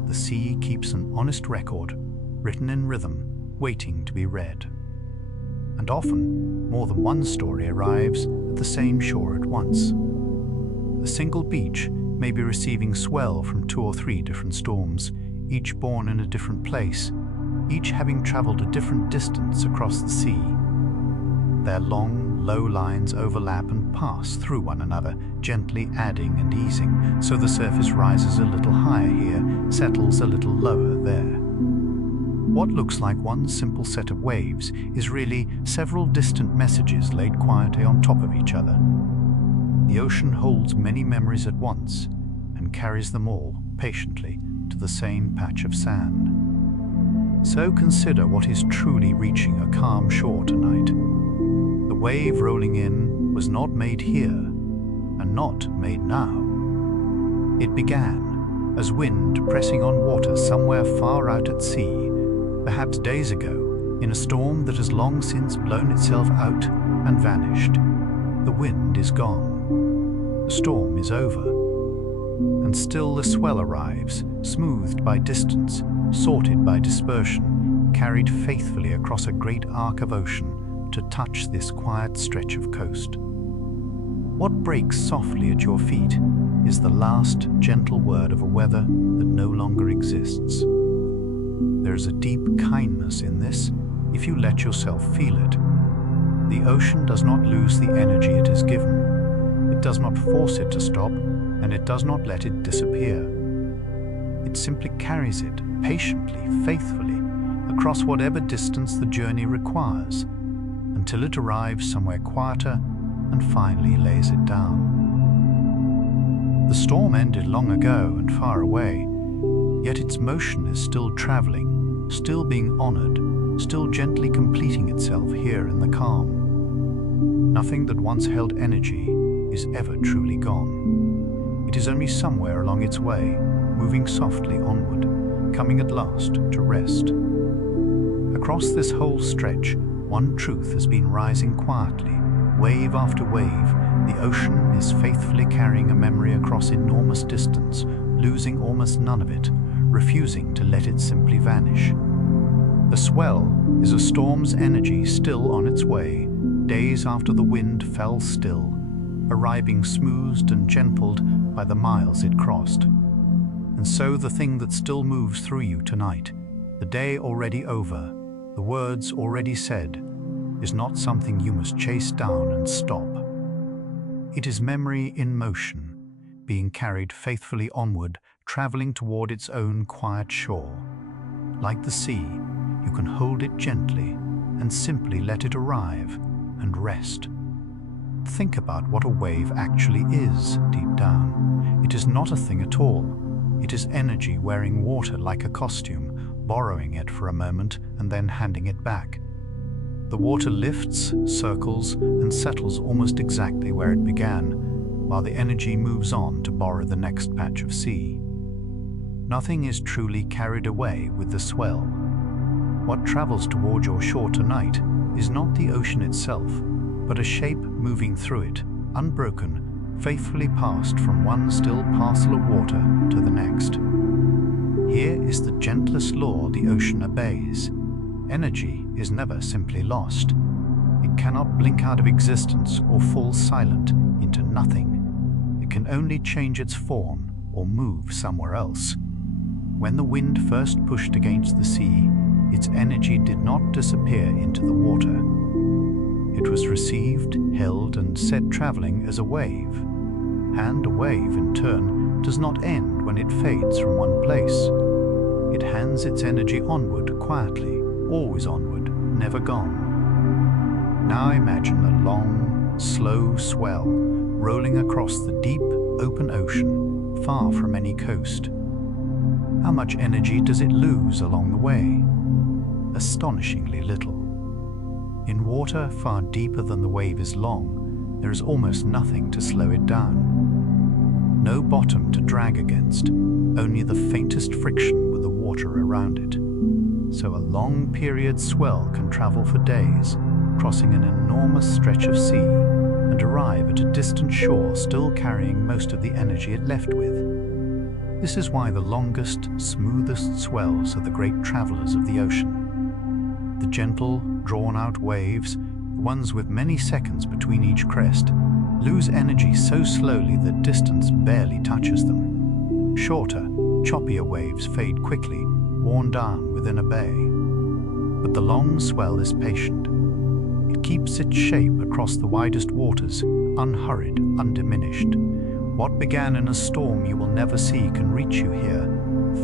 The sea keeps an honest record, written in rhythm, waiting to be read. And often, more than one story arrives at the same shore at once. A single beach may be receiving swell from 2 or 3 different storms, each born in a different place, each having traveled a different distance across the sea. Their long, low lines overlap and pass through one another, gently adding and easing, so the surface rises a little higher here, settles a little lower there. What looks like one simple set of waves is really several distant messages laid quietly on top of each other. The ocean holds many memories at once and carries them all patiently to the same patch of sand. So consider what is truly reaching a calm shore tonight. The wave rolling in was not made here and not made now. It began as wind pressing on water somewhere far out at sea, perhaps days ago, in a storm that has long since blown itself out and vanished. The wind is gone. The storm is over. And still the swell arrives, smoothed by distance, sorted by dispersion, carried faithfully across a great arc of ocean to touch this quiet stretch of coast. What breaks softly at your feet is the last gentle word of a weather that no longer exists. There is a deep kindness in this if you let yourself feel it. The ocean does not lose the energy it is given. It does not force it to stop, and it does not let it disappear. It simply carries it patiently, faithfully, across whatever distance the journey requires, until it arrives somewhere quieter and finally lays it down. The storm ended long ago and far away, yet its motion is still traveling, still being honored, still gently completing itself here in the calm. Nothing that once held energy is ever truly gone. It is only somewhere along its way, moving softly onward, coming at last to rest. Across this whole stretch, one truth has been rising quietly, wave after wave. The ocean is faithfully carrying a memory across enormous distance, losing almost none of it, refusing to let it simply vanish. The swell is a storm's energy still on its way, days after the wind fell still, arriving smoothed and gentled by the miles it crossed. And so the thing that still moves through you tonight, the day already over, the words already said, is not something you must chase down and stop. It is memory in motion, being carried faithfully onward, traveling toward its own quiet shore. Like the sea, you can hold it gently and simply let it arrive and rest. Think about what a wave actually is deep down. It is not a thing at all. It is energy wearing water like a costume, borrowing it for a moment and then handing it back. The water lifts, circles, and settles almost exactly where it began, while the energy moves on to borrow the next patch of sea. Nothing is truly carried away with the swell. What travels toward your shore tonight is not the ocean itself, but a shape moving through it, unbroken, faithfully passed from one still parcel of water to the next. Here is the gentlest law the ocean obeys. Energy is never simply lost. It cannot blink out of existence or fall silent into nothing. It can only change its form or move somewhere else. When the wind first pushed against the sea, its energy did not disappear into the water. It was received, held, and set traveling as a wave. And a wave, in turn, does not end when it fades from one place. It hands its energy onward quietly, always onward, never gone. Now imagine a long, slow swell rolling across the deep, open ocean, far from any coast. How much energy does it lose along the way? Astonishingly little. In water far deeper than the wave is long, there is almost nothing to slow it down. No bottom to drag against, only the faintest friction with the water around it. So a long period swell can travel for days, crossing an enormous stretch of sea, and arrive at a distant shore still carrying most of the energy it left with. This is why the longest, smoothest swells are the great travelers of the ocean. The gentle, drawn-out waves, the ones with many seconds between each crest, lose energy so slowly that distance barely touches them. Shorter, choppier waves fade quickly, worn down within a bay. But the long swell is patient. It keeps its shape across the widest waters, unhurried, undiminished. What began in a storm you will never see can reach you here,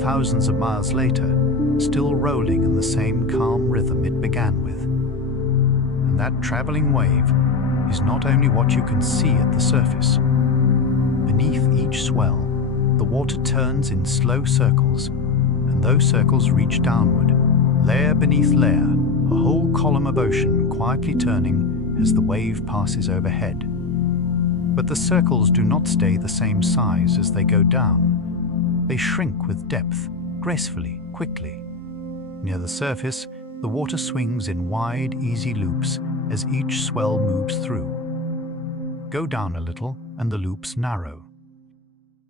thousands of miles later, still rolling in the same calm rhythm it began with. And that traveling wave is not only what you can see at the surface. Beneath each swell, the water turns in slow circles, and those circles reach downward, layer beneath layer, a whole column of ocean quietly turning as the wave passes overhead. But the circles do not stay the same size as they go down. They shrink with depth, gracefully, quickly. Near the surface, the water swings in wide, easy loops as each swell moves through. Go down a little, and the loops narrow.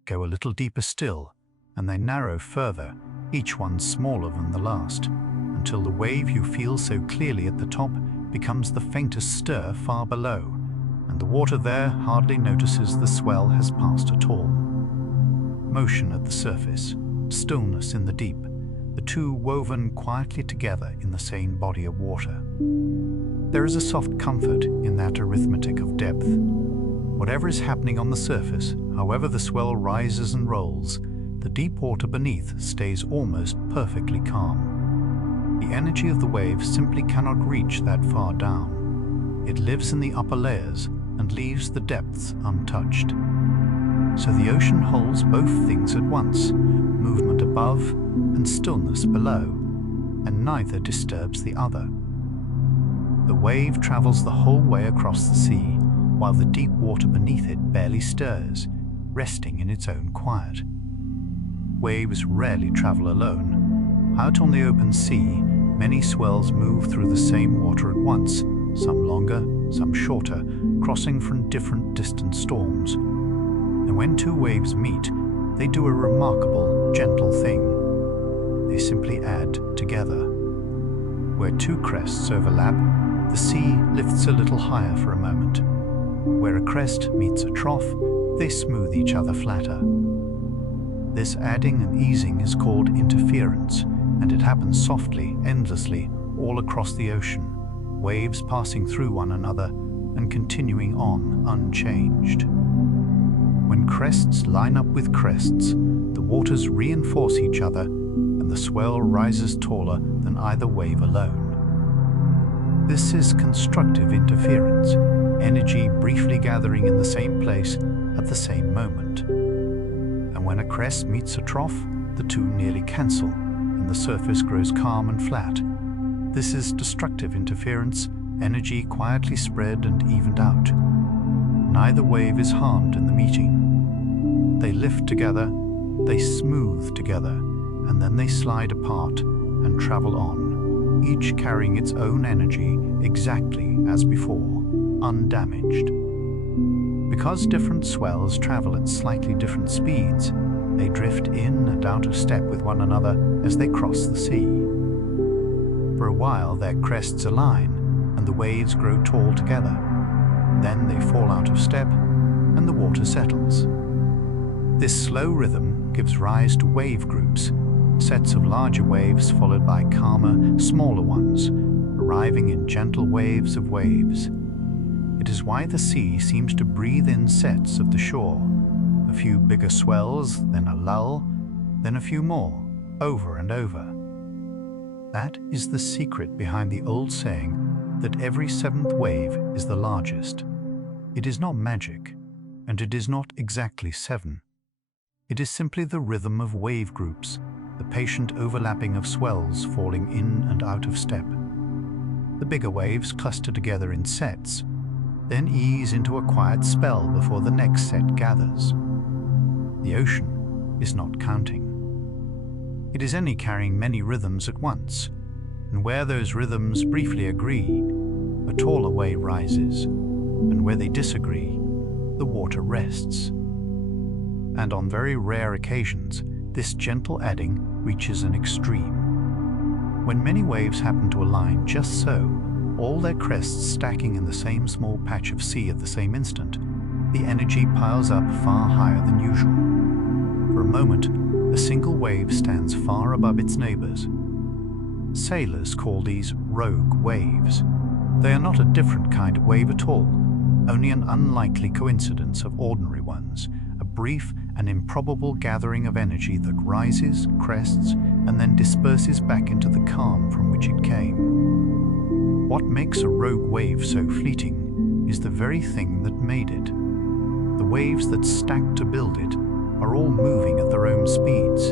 Go a little deeper still, and they narrow further, each one smaller than the last, until the wave you feel so clearly at the top becomes the faintest stir far below, and the water there hardly notices the swell has passed at all. Motion at the surface, stillness in the deep, the two woven quietly together in the same body of water. There is a soft comfort in that arithmetic of depth. Whatever is happening on the surface, however the swell rises and rolls, the deep water beneath stays almost perfectly calm. The energy of the wave simply cannot reach that far down. It lives in the upper layers and leaves the depths untouched. So the ocean holds both things at once, movement above and stillness below, and neither disturbs the other. The wave travels the whole way across the sea, while the deep water beneath it barely stirs, resting in its own quiet. Waves rarely travel alone. Out on the open sea, many swells move through the same water at once, some longer, some shorter, crossing from different distant storms. And when two waves meet, they do a remarkable, gentle thing. They simply add together. Where two crests overlap, the sea lifts a little higher for a moment. Where a crest meets a trough, they smooth each other flatter. This adding and easing is called interference, and it happens softly, endlessly, all across the ocean, waves passing through one another and continuing on unchanged. When crests line up with crests, the waters reinforce each other, and the swell rises taller than either wave alone. This is constructive interference, energy briefly gathering in the same place at the same moment. And when a crest meets a trough, the two nearly cancel, and the surface grows calm and flat. This is destructive interference, energy quietly spread and evened out. Neither wave is harmed in the meeting. They lift together, they smooth together, and then they slide apart and travel on, each carrying its own energy exactly as before, undamaged. Because different swells travel at slightly different speeds, they drift in and out of step with one another as they cross the sea. For a while their crests align and the waves grow tall together. Then they fall out of step and the water settles. This slow rhythm gives rise to wave groups, sets of larger waves followed by calmer, smaller ones, arriving in gentle waves of waves. It is why the sea seems to breathe in sets of the shore, a few bigger swells, then a lull, then a few more, over and over. That is the secret behind the old saying, that every seventh wave is the largest. It is not magic, and it is not exactly 7. It is simply the rhythm of wave groups, the patient overlapping of swells falling in and out of step. The bigger waves cluster together in sets, then ease into a quiet spell before the next set gathers. The ocean is not counting. It is only carrying many rhythms at once, and where those rhythms briefly agree, a taller wave rises, and where they disagree, the water rests. And on very rare occasions, this gentle adding reaches an extreme. When many waves happen to align just so, all their crests stacking in the same small patch of sea at the same instant, the energy piles up far higher than usual. For a moment, a single wave stands far above its neighbors. Sailors call these rogue waves. They are not a different kind of wave at all, only an unlikely coincidence of ordinary ones, a brief and improbable gathering of energy that rises, crests, and then disperses back into the calm from which it came. What makes a rogue wave so fleeting is the very thing that made it. The waves that stack to build it are all moving at their own speeds,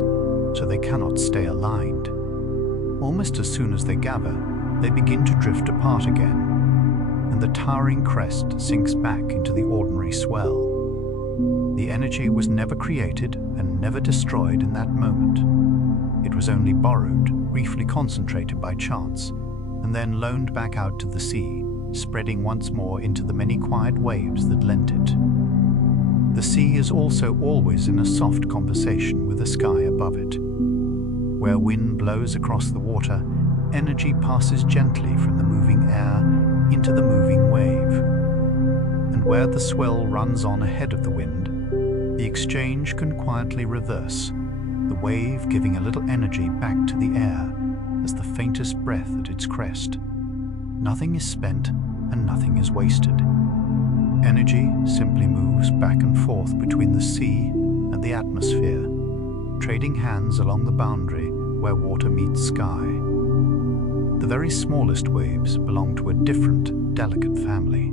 so they cannot stay aligned. Almost as soon as they gather, they begin to drift apart again, and the towering crest sinks back into the ordinary swell. The energy was never created and never destroyed in that moment. It was only borrowed, briefly concentrated by chance, and then loaned back out to the sea, spreading once more into the many quiet waves that lent it. The sea is also always in a soft conversation with the sky above it. Where wind blows across the water, energy passes gently from the moving air into the moving wave. And where the swell runs on ahead of the wind, the exchange can quietly reverse, the wave giving a little energy back to the air as the faintest breath at its crest. Nothing is spent and nothing is wasted. Energy simply moves back and forth between the sea and the atmosphere, trading hands along the boundary where water meets sky. The very smallest waves belong to a different, delicate family.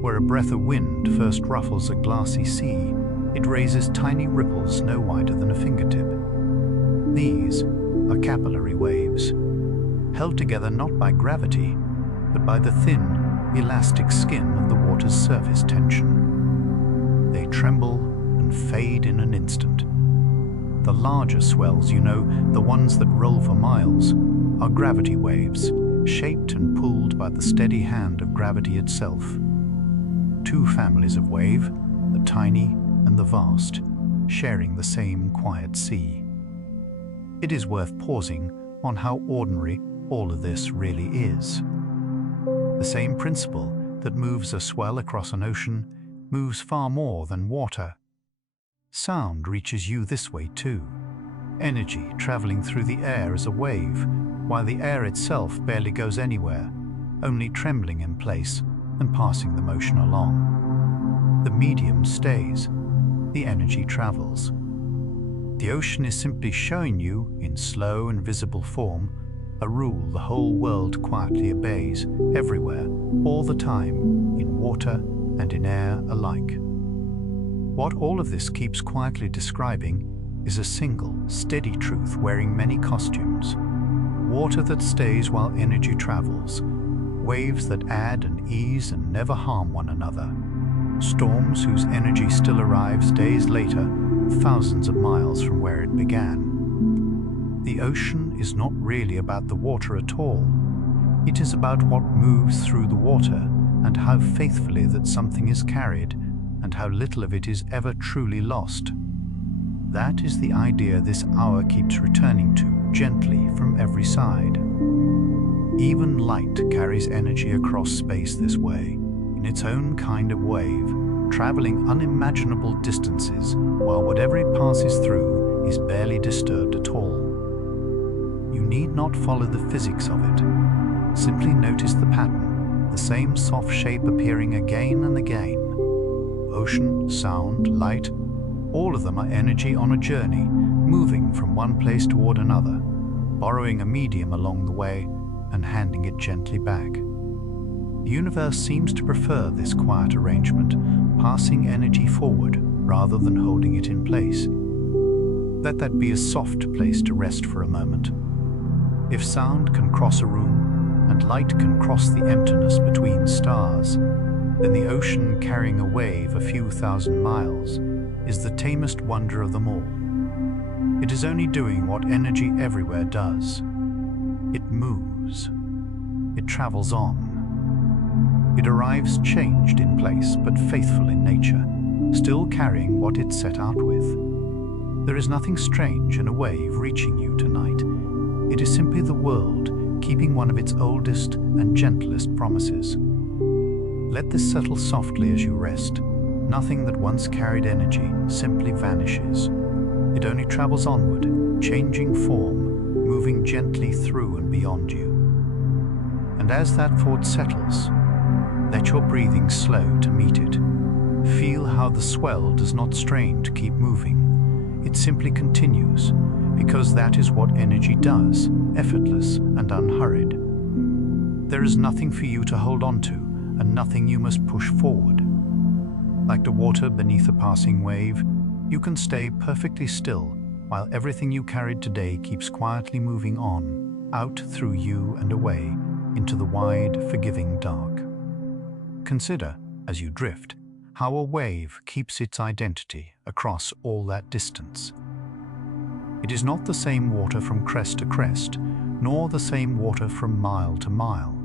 Where a breath of wind first ruffles a glassy sea, it raises tiny ripples no wider than a fingertip. These are capillary waves, held together not by gravity, but by the thin, elastic skin of the water's surface tension. They tremble and fade in an instant. The larger swells, the ones that roll for miles, are gravity waves, shaped and pulled by the steady hand of gravity itself. Two families of wave, the tiny and the vast, sharing the same quiet sea. It is worth pausing on how ordinary all of this really is. The same principle that moves a swell across an ocean moves far more than water. Sound reaches you this way too. Energy traveling through the air as a wave, while the air itself barely goes anywhere, only trembling in place and passing the motion along. The medium stays, the energy travels. The ocean is simply showing you, in slow and visible form, a rule the whole world quietly obeys, everywhere, all the time, in water and in air alike. What all of this keeps quietly describing is a single, steady truth wearing many costumes. Water that stays while energy travels, waves that add and ease and never harm one another, storms whose energy still arrives days later, thousands of miles from where it began. The ocean is not really about the water at all. It is about what moves through the water and how faithfully that something is carried and how little of it is ever truly lost. That is the idea this hour keeps returning to, gently from every side. Even light carries energy across space this way, in its own kind of wave, traveling unimaginable distances, while whatever it passes through is barely disturbed at all. You need not follow the physics of it. Simply notice the pattern, the same soft shape appearing again and again. Ocean, sound, light, all of them are energy on a journey, moving from one place toward another, borrowing a medium along the way and handing it gently back. The universe seems to prefer this quiet arrangement, passing energy forward rather than holding it in place. Let that be a soft place to rest for a moment. If sound can cross a room and light can cross the emptiness between stars, then the ocean carrying a wave a few thousand miles is the tamest wonder of them all. It is only doing what energy everywhere does. It moves. It travels on. It arrives changed in place but faithful in nature, still carrying what it set out with. There is nothing strange in a wave reaching you tonight. It is simply the world keeping one of its oldest and gentlest promises. Let this settle softly as you rest. Nothing that once carried energy simply vanishes. It only travels onward, changing form, moving gently through and beyond you. And as that thought settles, let your breathing slow to meet it. Feel how the swell does not strain to keep moving. It simply continues, because that is what energy does, effortless and unhurried. There is nothing for you to hold on to, and nothing you must push forward. Like the water beneath a passing wave, you can stay perfectly still while everything you carried today keeps quietly moving on, out through you and away into the wide, forgiving dark. Consider, as you drift, how a wave keeps its identity across all that distance. It is not the same water from crest to crest, nor the same water from mile to mile.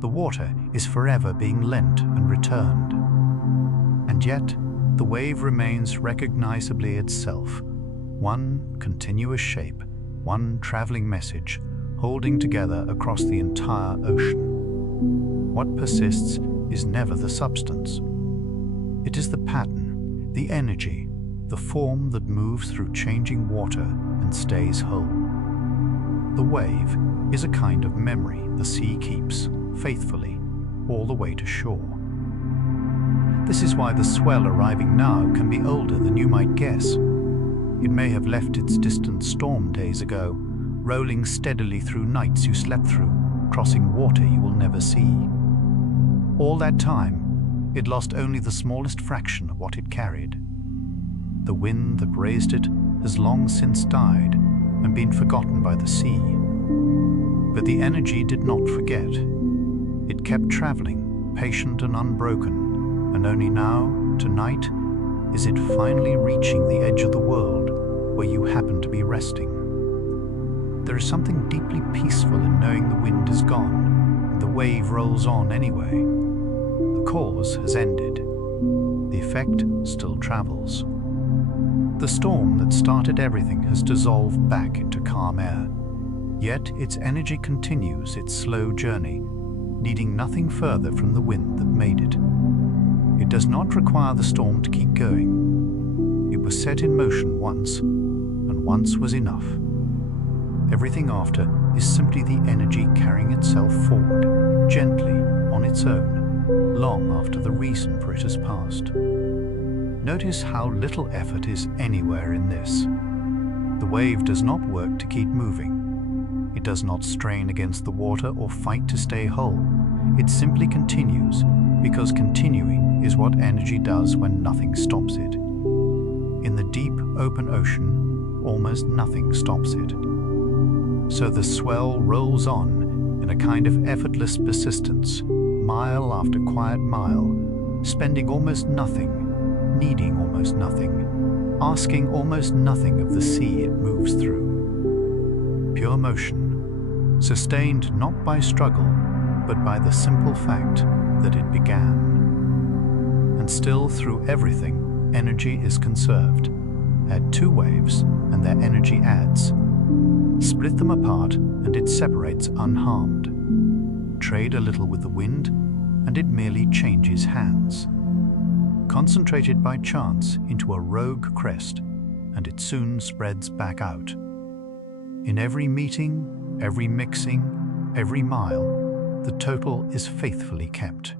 The water is forever being lent and returned. And yet, the wave remains recognizably itself, one continuous shape, one traveling message, holding together across the entire ocean. What persists is never the substance. It is the pattern, the energy, the form that moves through changing water and stays whole. The wave is a kind of memory the sea keeps, faithfully, all the way to shore. This is why the swell arriving now can be older than you might guess. It may have left its distant storm days ago, rolling steadily through nights you slept through, crossing water you will never see. All that time, it lost only the smallest fraction of what it carried. The wind that raised it has long since died and been forgotten by the sea. But the energy did not forget. It kept traveling, patient and unbroken, and only now, tonight, is it finally reaching the edge of the world where you happen to be resting. There is something deeply peaceful in knowing the wind is gone and the wave rolls on anyway. The cause has ended. The effect still travels. The storm that started everything has dissolved back into calm air, yet its energy continues its slow journey, needing nothing further from the wind that made it. It does not require the storm to keep going. It was set in motion once, and once was enough. Everything after is simply the energy carrying itself forward, gently, on its own, long after the reason for it has passed. Notice how little effort is anywhere in this. The wave does not work to keep moving. It does not strain against the water or fight to stay whole. It simply continues, because continuing is what energy does when nothing stops it. In the deep, open ocean, almost nothing stops it. So the swell rolls on in a kind of effortless persistence, mile after quiet mile, spending almost nothing, needing almost nothing, asking almost nothing of the sea it moves through. Pure motion, sustained not by struggle, but by the simple fact that it began. And still through everything, energy is conserved. Add two waves, and their energy adds. Split them apart, and it separates unharmed. Trade a little with the wind, and it merely changes hands. Concentrated by chance into a rogue crest, and it soon spreads back out. In every meeting, every mixing, every mile, the total is faithfully kept.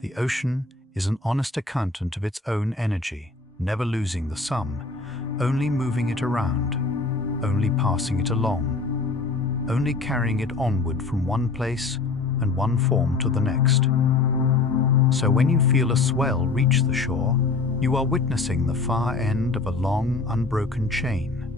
The ocean is an honest accountant of its own energy, never losing the sum, only moving it around, only passing it along, only carrying it onward from one place and one form to the next. So when you feel a swell reach the shore, you are witnessing the far end of a long, unbroken chain.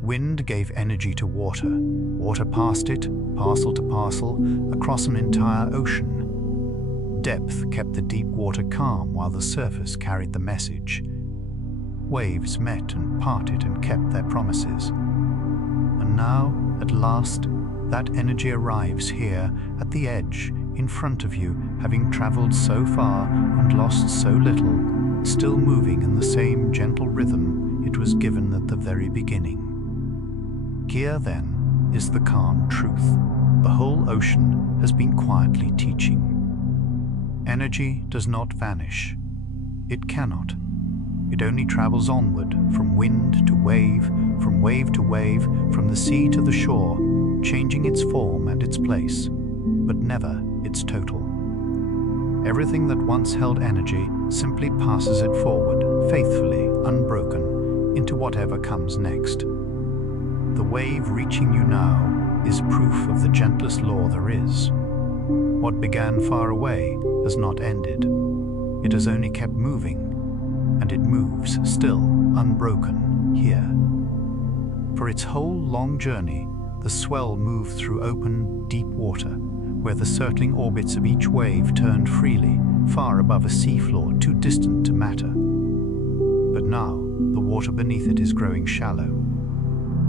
Wind gave energy to water, water passed it, parcel to parcel, across an entire ocean. Depth kept the deep water calm while the surface carried the message. Waves met and parted and kept their promises. And now, at last, that energy arrives here at the edge, in front of you, having traveled so far and lost so little, still moving in the same gentle rhythm it was given at the very beginning. Here, then, is the calm truth. The whole ocean has been quietly teaching. Energy does not vanish. It cannot. It only travels onward, from wind to wave, from wave to wave, from the sea to the shore, changing its form and its place, but never its total. Everything that once held energy simply passes it forward, faithfully, unbroken, into whatever comes next. The wave reaching you now is proof of the gentlest law there is. What began far away has not ended. It has only kept moving, and it moves still, unbroken, here. For its whole long journey, the Swell moved through open, deep water, where the circling orbits of each wave turned freely, far above a seafloor too distant to matter. But now, the water beneath it is growing shallow.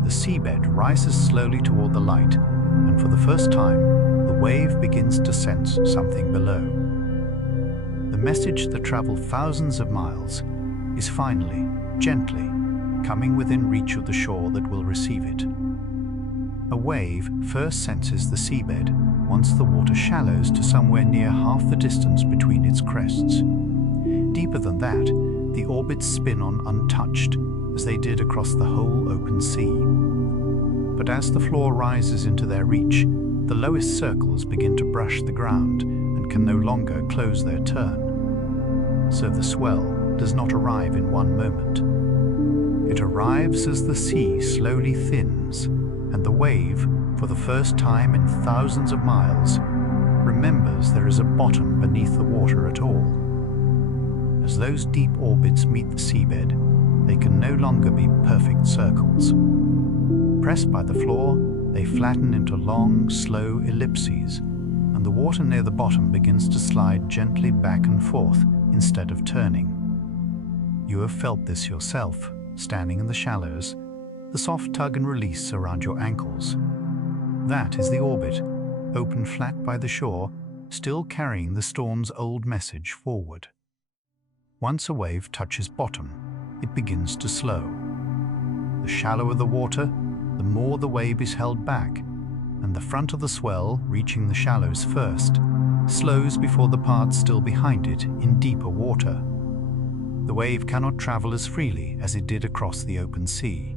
The seabed rises slowly toward the light, and for the first time, the wave begins to sense something below. The message that traveled thousands of miles is finally, gently, coming within reach of the shore that will receive it. A wave first senses the seabed once the water shallows to somewhere near half the distance between its crests. Deeper than that, the orbits spin on untouched, as they did across the whole open sea. But as the floor rises into their reach, the lowest circles begin to brush the ground and can no longer close their turn. So the swell does not arrive in one moment. It arrives as the sea slowly thins, and the wave, for the first time in thousands of miles, remembers there is a bottom beneath the water at all. As those deep orbits meet the seabed, they can no longer be perfect circles. Pressed by the floor, they flatten into long, slow ellipses, and the water near the bottom begins to slide gently back and forth instead of turning. You have felt this yourself, standing in the shallows, the soft tug and release around your ankles. That is the orbit, open flat by the shore, still carrying the storm's old message forward. Once a wave touches bottom, it begins to slow. The shallower the water, the more the wave is held back, and the front of the swell, reaching the shallows first, slows before the parts still behind it in deeper water. The wave cannot travel as freely as it did across the open sea.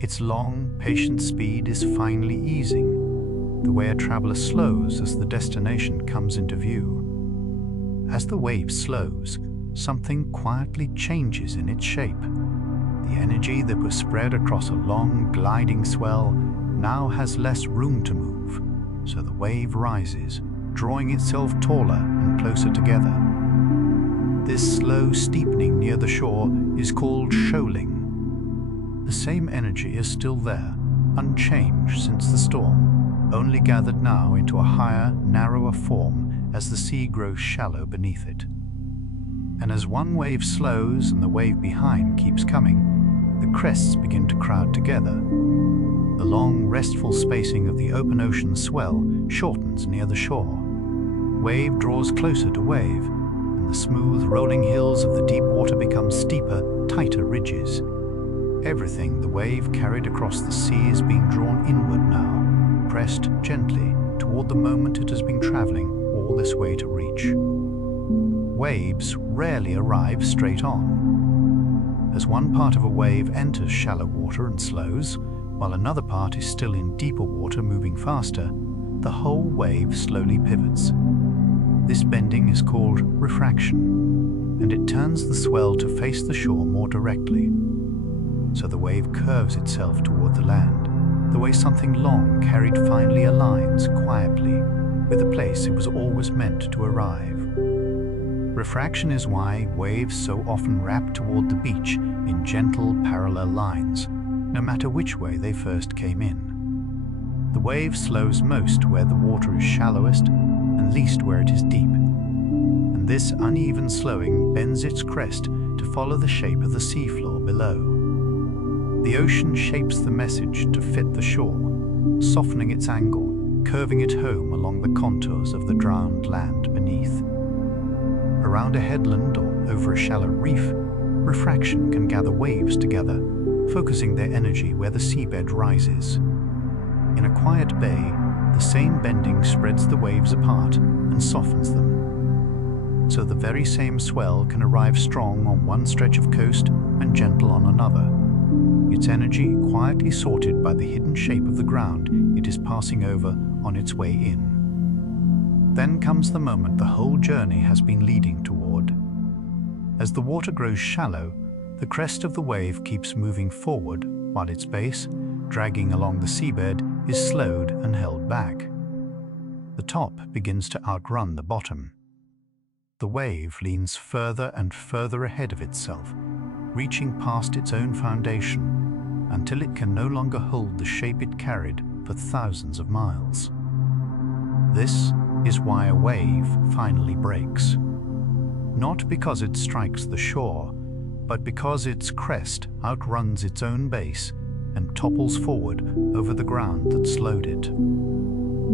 Its long, patient speed is finally easing, the way a traveler slows as the destination comes into view. As the wave slows, something quietly changes in its shape. The energy that was spread across a long, gliding swell now has less room to move, so the wave rises, drawing itself taller and closer together. This slow steepening near the shore is called shoaling. The same energy is still there, unchanged since the storm, only gathered now into a higher, narrower form as the sea grows shallow beneath it. And as one wave slows and the wave behind keeps coming, the crests begin to crowd together. The long, restful spacing of the open ocean swell shortens near the shore. Wave draws closer to wave, and the smooth, rolling hills of the deep water become steeper, tighter ridges. Everything the wave carried across the sea is being drawn inward now, pressed gently toward the moment it has been traveling all this way to reach. Waves rarely arrive straight on. As one part of a wave enters shallow water and slows, while another part is still in deeper water moving faster, the whole wave slowly pivots. This bending is called refraction, and it turns the swell to face the shore more directly. So the wave curves itself toward the land, the way something long carried finally aligns quietly, with the place it was always meant to arrive. Refraction is why waves so often wrap toward the beach in gentle parallel lines, no matter which way they first came in. The wave slows most where the water is shallowest and least where it is deep. And this uneven slowing bends its crest to follow the shape of the seafloor below. The ocean shapes the message to fit the shore, softening its angle, curving it home along the contours of the drowned land beneath. Around a headland or over a shallow reef, refraction can gather waves together, focusing their energy where the seabed rises. In a quiet bay, the same bending spreads the waves apart and softens them. So the very same swell can arrive strong on one stretch of coast and gentle on another, its energy quietly sorted by the hidden shape of the ground it is passing over on its way in. Then comes the moment the whole journey has been leading toward. As the water grows shallow, the crest of the wave keeps moving forward, while its base, dragging along the seabed, is slowed and held back. The top begins to outrun the bottom. The wave leans further and further ahead of itself, reaching past its own foundation, until it can no longer hold the shape it carried for thousands of miles. This is why a wave finally breaks. Not because it strikes the shore, but because its crest outruns its own base and topples forward over the ground that slowed it.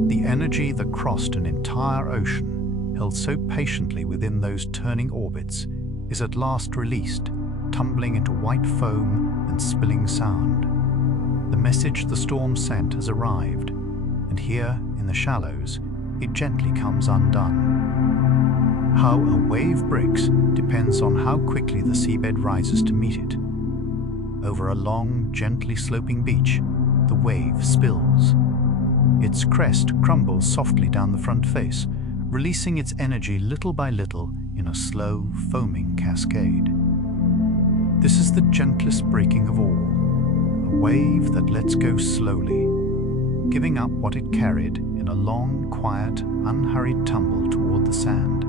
The energy that crossed an entire ocean, held so patiently within those turning orbits, is at last released, tumbling into white foam and spilling sound. The message the storm sent has arrived, and here in the shallows, it gently comes undone. How a wave breaks depends on how quickly the seabed rises to meet it. Over a long, gently sloping beach, the wave spills. Its crest crumbles softly down the front face, releasing its energy little by little in a slow, foaming cascade. This is the gentlest breaking of all, a wave that lets go slowly, giving up what it carried in a long, quiet, unhurried tumble toward the sand.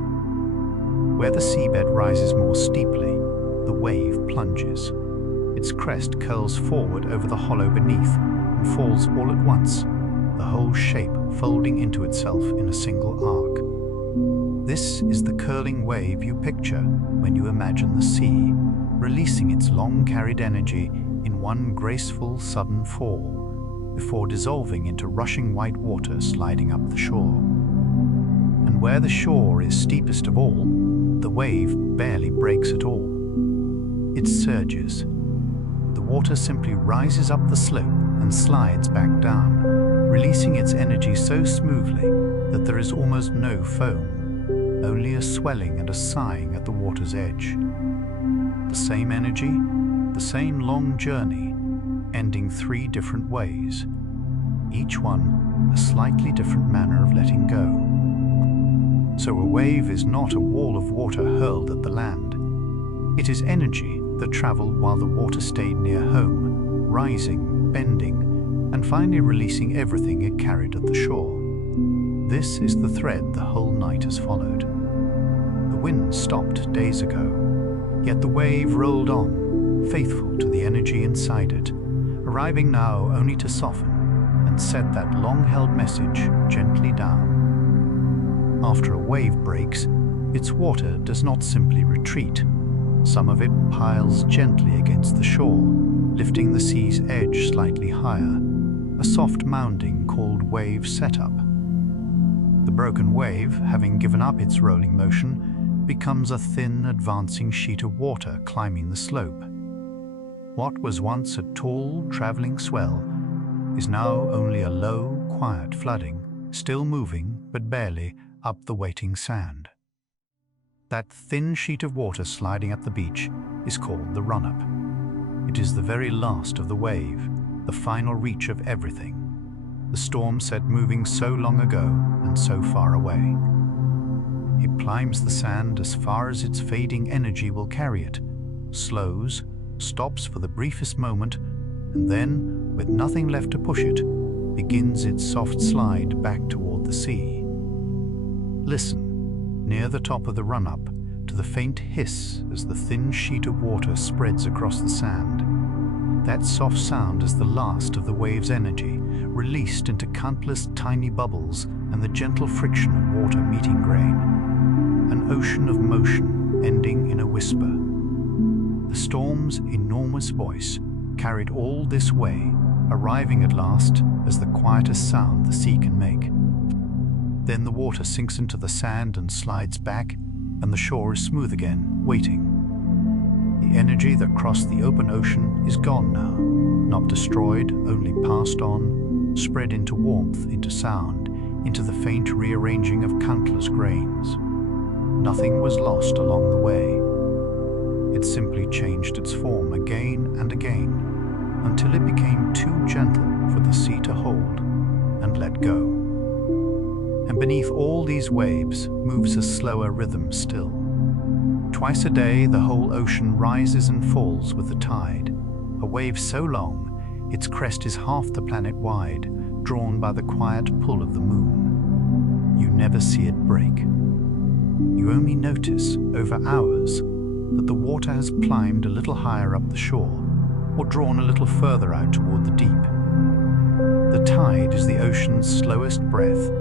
Where the seabed rises more steeply, the wave plunges. Its crest curls forward over the hollow beneath and falls all at once, the whole shape folding into itself in a single arc. This is the curling wave you picture when you imagine the sea, releasing its long-carried energy in one graceful, sudden fall, before dissolving into rushing white water sliding up the shore. And where the shore is steepest of all, the wave barely breaks at all. It surges. The water simply rises up the slope and slides back down, releasing its energy so smoothly that there is almost no foam, only a swelling and a sighing at the water's edge. The same energy, the same long journey, ending 3 different ways, each one a slightly different manner of letting go. So a wave is not a wall of water hurled at the land. It is energy that traveled while the water stayed near home, rising, bending, and finally releasing everything it carried at the shore. This is the thread the whole night has followed. The wind stopped days ago, yet the wave rolled on, faithful to the energy inside it, arriving now only to soften and set that long-held message gently down. After a wave breaks, its water does not simply retreat. Some of it piles gently against the shore, lifting the sea's edge slightly higher, a soft mounding called wave setup. The broken wave, having given up its rolling motion, becomes a thin, advancing sheet of water climbing the slope. What was once a tall, traveling swell is now only a low, quiet flooding, still moving, but barely, up the waiting sand. That thin sheet of water sliding up the beach is called the run-up. It is the very last of the wave, the final reach of everything. The storm set moving so long ago and so far away. It climbs the sand as far as its fading energy will carry it, slows, stops for the briefest moment, and then, with nothing left to push it, begins its soft slide back toward the sea. Listen, near the top of the run-up, to the faint hiss as the thin sheet of water spreads across the sand. That soft sound is the last of the wave's energy, released into countless tiny bubbles and the gentle friction of water meeting grain. An ocean of motion ending in a whisper. The storm's enormous voice carried all this way, arriving at last as the quietest sound the sea can make. Then the water sinks into the sand and slides back, and the shore is smooth again, waiting. The energy that crossed the open ocean is gone now, not destroyed, only passed on, spread into warmth, into sound, into the faint rearranging of countless grains. Nothing was lost along the way. It simply changed its form again and again, until it became too gentle for the sea to hold and let go. And beneath all these waves moves a slower rhythm still. Twice a day the whole ocean rises and falls with the tide, a wave so long its crest is half the planet wide, drawn by the quiet pull of the moon. You never see it break. You only notice, over hours, that the water has climbed a little higher up the shore, or drawn a little further out toward the deep. The tide is the ocean's slowest breath,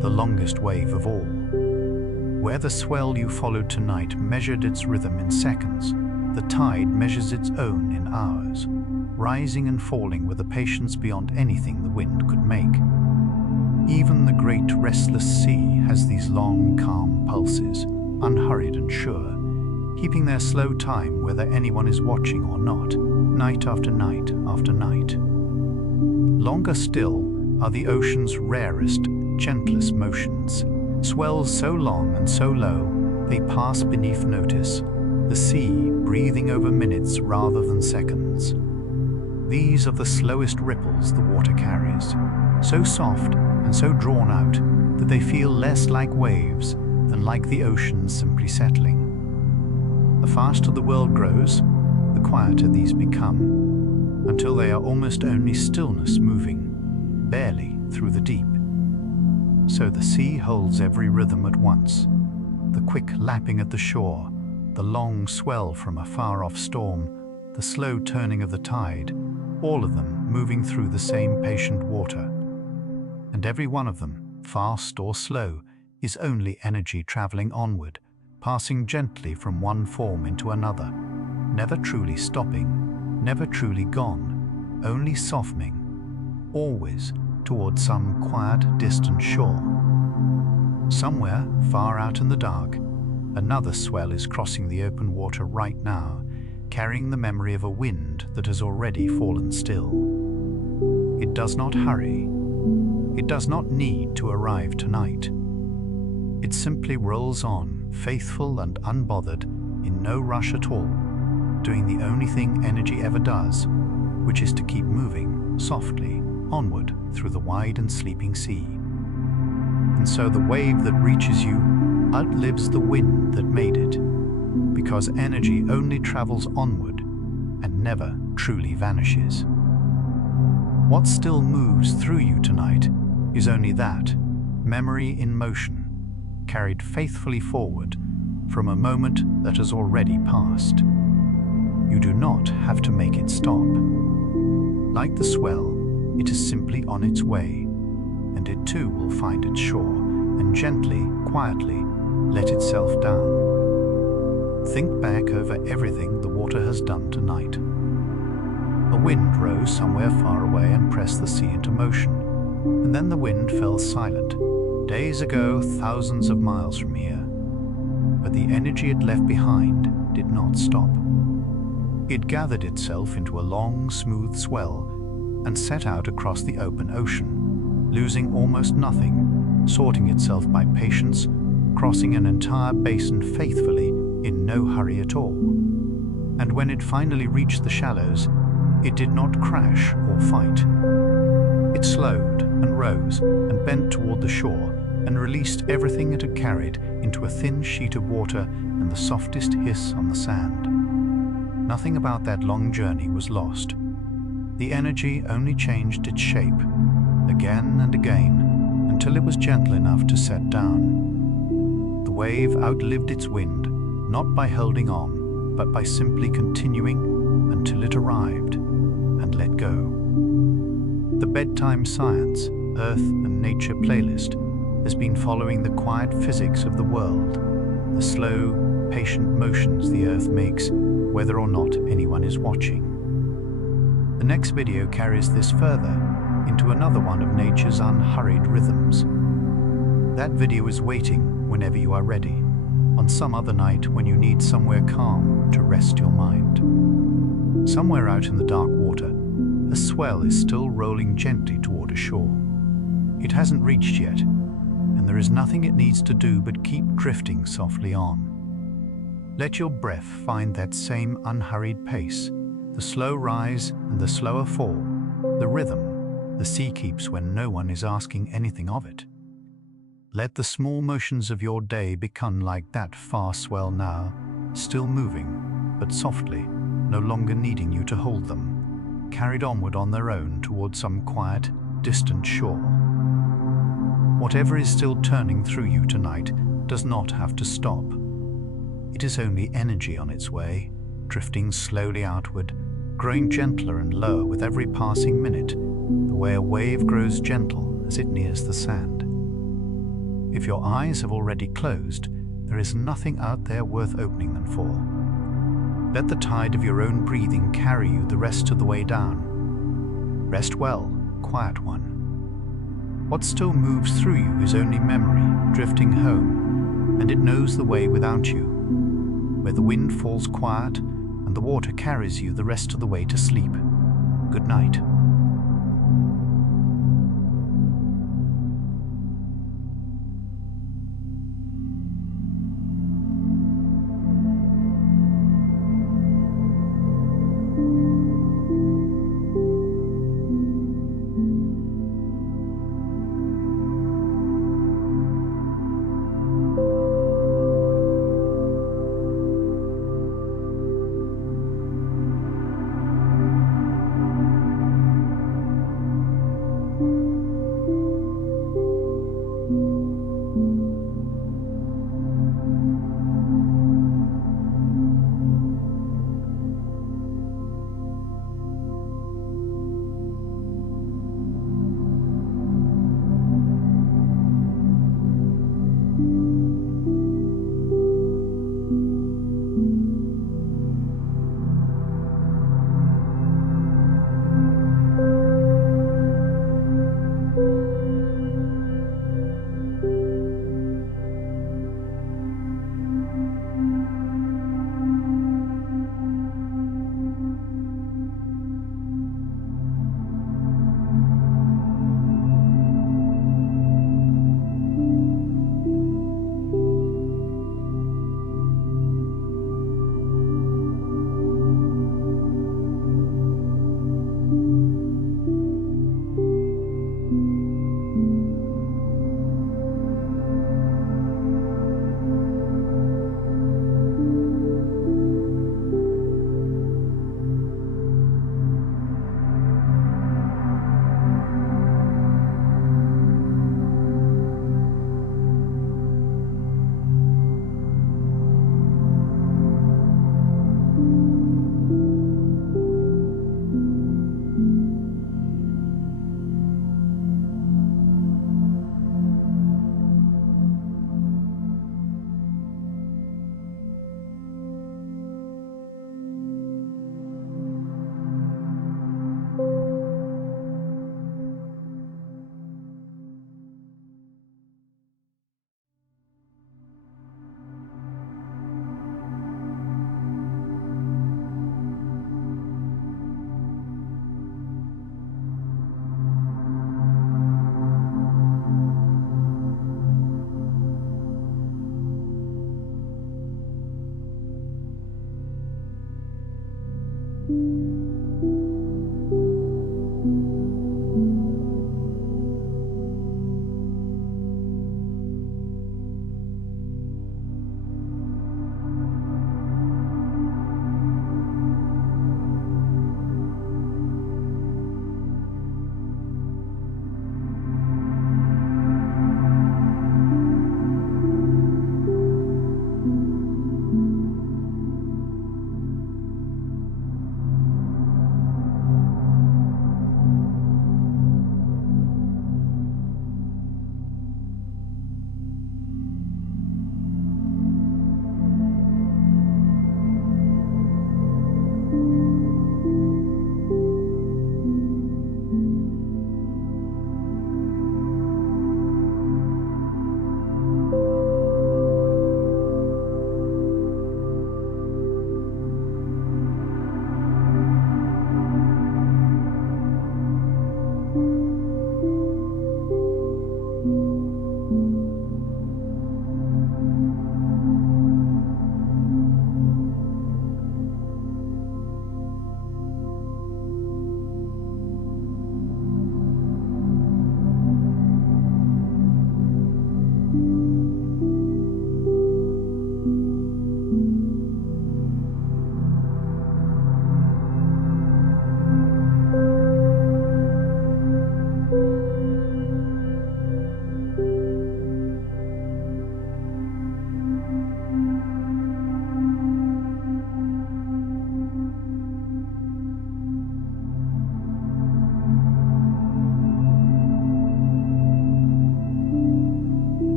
the longest wave of all. Where the swell you followed tonight measured its rhythm in seconds, the tide measures its own in hours, rising and falling with a patience beyond anything the wind could make. Even the great restless sea has these long, calm pulses, unhurried and sure, keeping their slow time whether anyone is watching or not, night after night after night. Longer still are the ocean's rarest, gentlest motions, swells so long and so low they pass beneath notice, the sea breathing over minutes rather than seconds. These are the slowest ripples the water carries, so soft and so drawn out that they feel less like waves than like the ocean simply settling. The faster the world grows, the quieter these become, until they are almost only stillness moving, barely through the deep. So the sea holds every rhythm at once, the quick lapping at the shore, the long swell from a far-off storm, the slow turning of the tide, all of them moving through the same patient water. And every one of them, fast or slow, is only energy traveling onward, passing gently from one form into another, never truly stopping, never truly gone, only softening, always toward some quiet, distant shore. Somewhere, far out in the dark, another swell is crossing the open water right now, carrying the memory of a wind that has already fallen still. It does not hurry. It does not need to arrive tonight. It simply rolls on, faithful and unbothered, in no rush at all, doing the only thing energy ever does, which is to keep moving, softly, onward through the wide and sleeping sea. And so the wave that reaches you outlives the wind that made it, because energy only travels onward and never truly vanishes. What still moves through you tonight is only that, memory in motion, carried faithfully forward from a moment that has already passed. You do not have to make it stop. Like the swell, it is simply on its way, and it too will find its shore and gently, quietly let itself down. Think back over everything the water has done tonight. A wind rose somewhere far away and pressed the sea into motion, and then the wind fell silent, days ago, thousands of miles from here. But the energy it left behind did not stop. It gathered itself into a long, smooth swell and set out across the open ocean, losing almost nothing, sorting itself by patience, crossing an entire basin faithfully in no hurry at all. And when it finally reached the shallows, it did not crash or fight. It slowed and rose and bent toward the shore and released everything it had carried into a thin sheet of water and the softest hiss on the sand. Nothing about that long journey was lost. The energy only changed its shape, again and again, until it was gentle enough to set down. wave outlived its wind, not by holding on, but by simply continuing until it arrived and let go. The Bedtime Science, Earth and Nature playlist has been following the quiet physics of the world, the slow, patient motions the Earth makes, whether or not anyone is watching. The next video carries this further into another one of nature's unhurried rhythms. That video is waiting whenever you are ready, on some other night when you need somewhere calm to rest your mind. Somewhere out in the dark water, a swell is still rolling gently toward a shore. It hasn't reached yet, and there is nothing it needs to do but keep drifting softly on. Let your breath find that same unhurried pace, the slow rise and the slower fall, the rhythm the sea keeps when no one is asking anything of it. Let the small motions of your day become like that far swell now, still moving, but softly, no longer needing you to hold them, carried onward on their own toward some quiet, distant shore. Whatever is still turning through you tonight does not have to stop. It is only energy on its way, drifting slowly outward, growing gentler and lower with every passing minute, the way a wave grows gentle as it nears the sand. If your eyes have already closed, there is nothing out there worth opening them for. Let the tide of your own breathing carry you the rest of the way down. Rest well, quiet one. What still moves through you is only memory, drifting home, and it knows the way without you, where the wind falls quiet and the water carries you the rest of the way to sleep. Good night.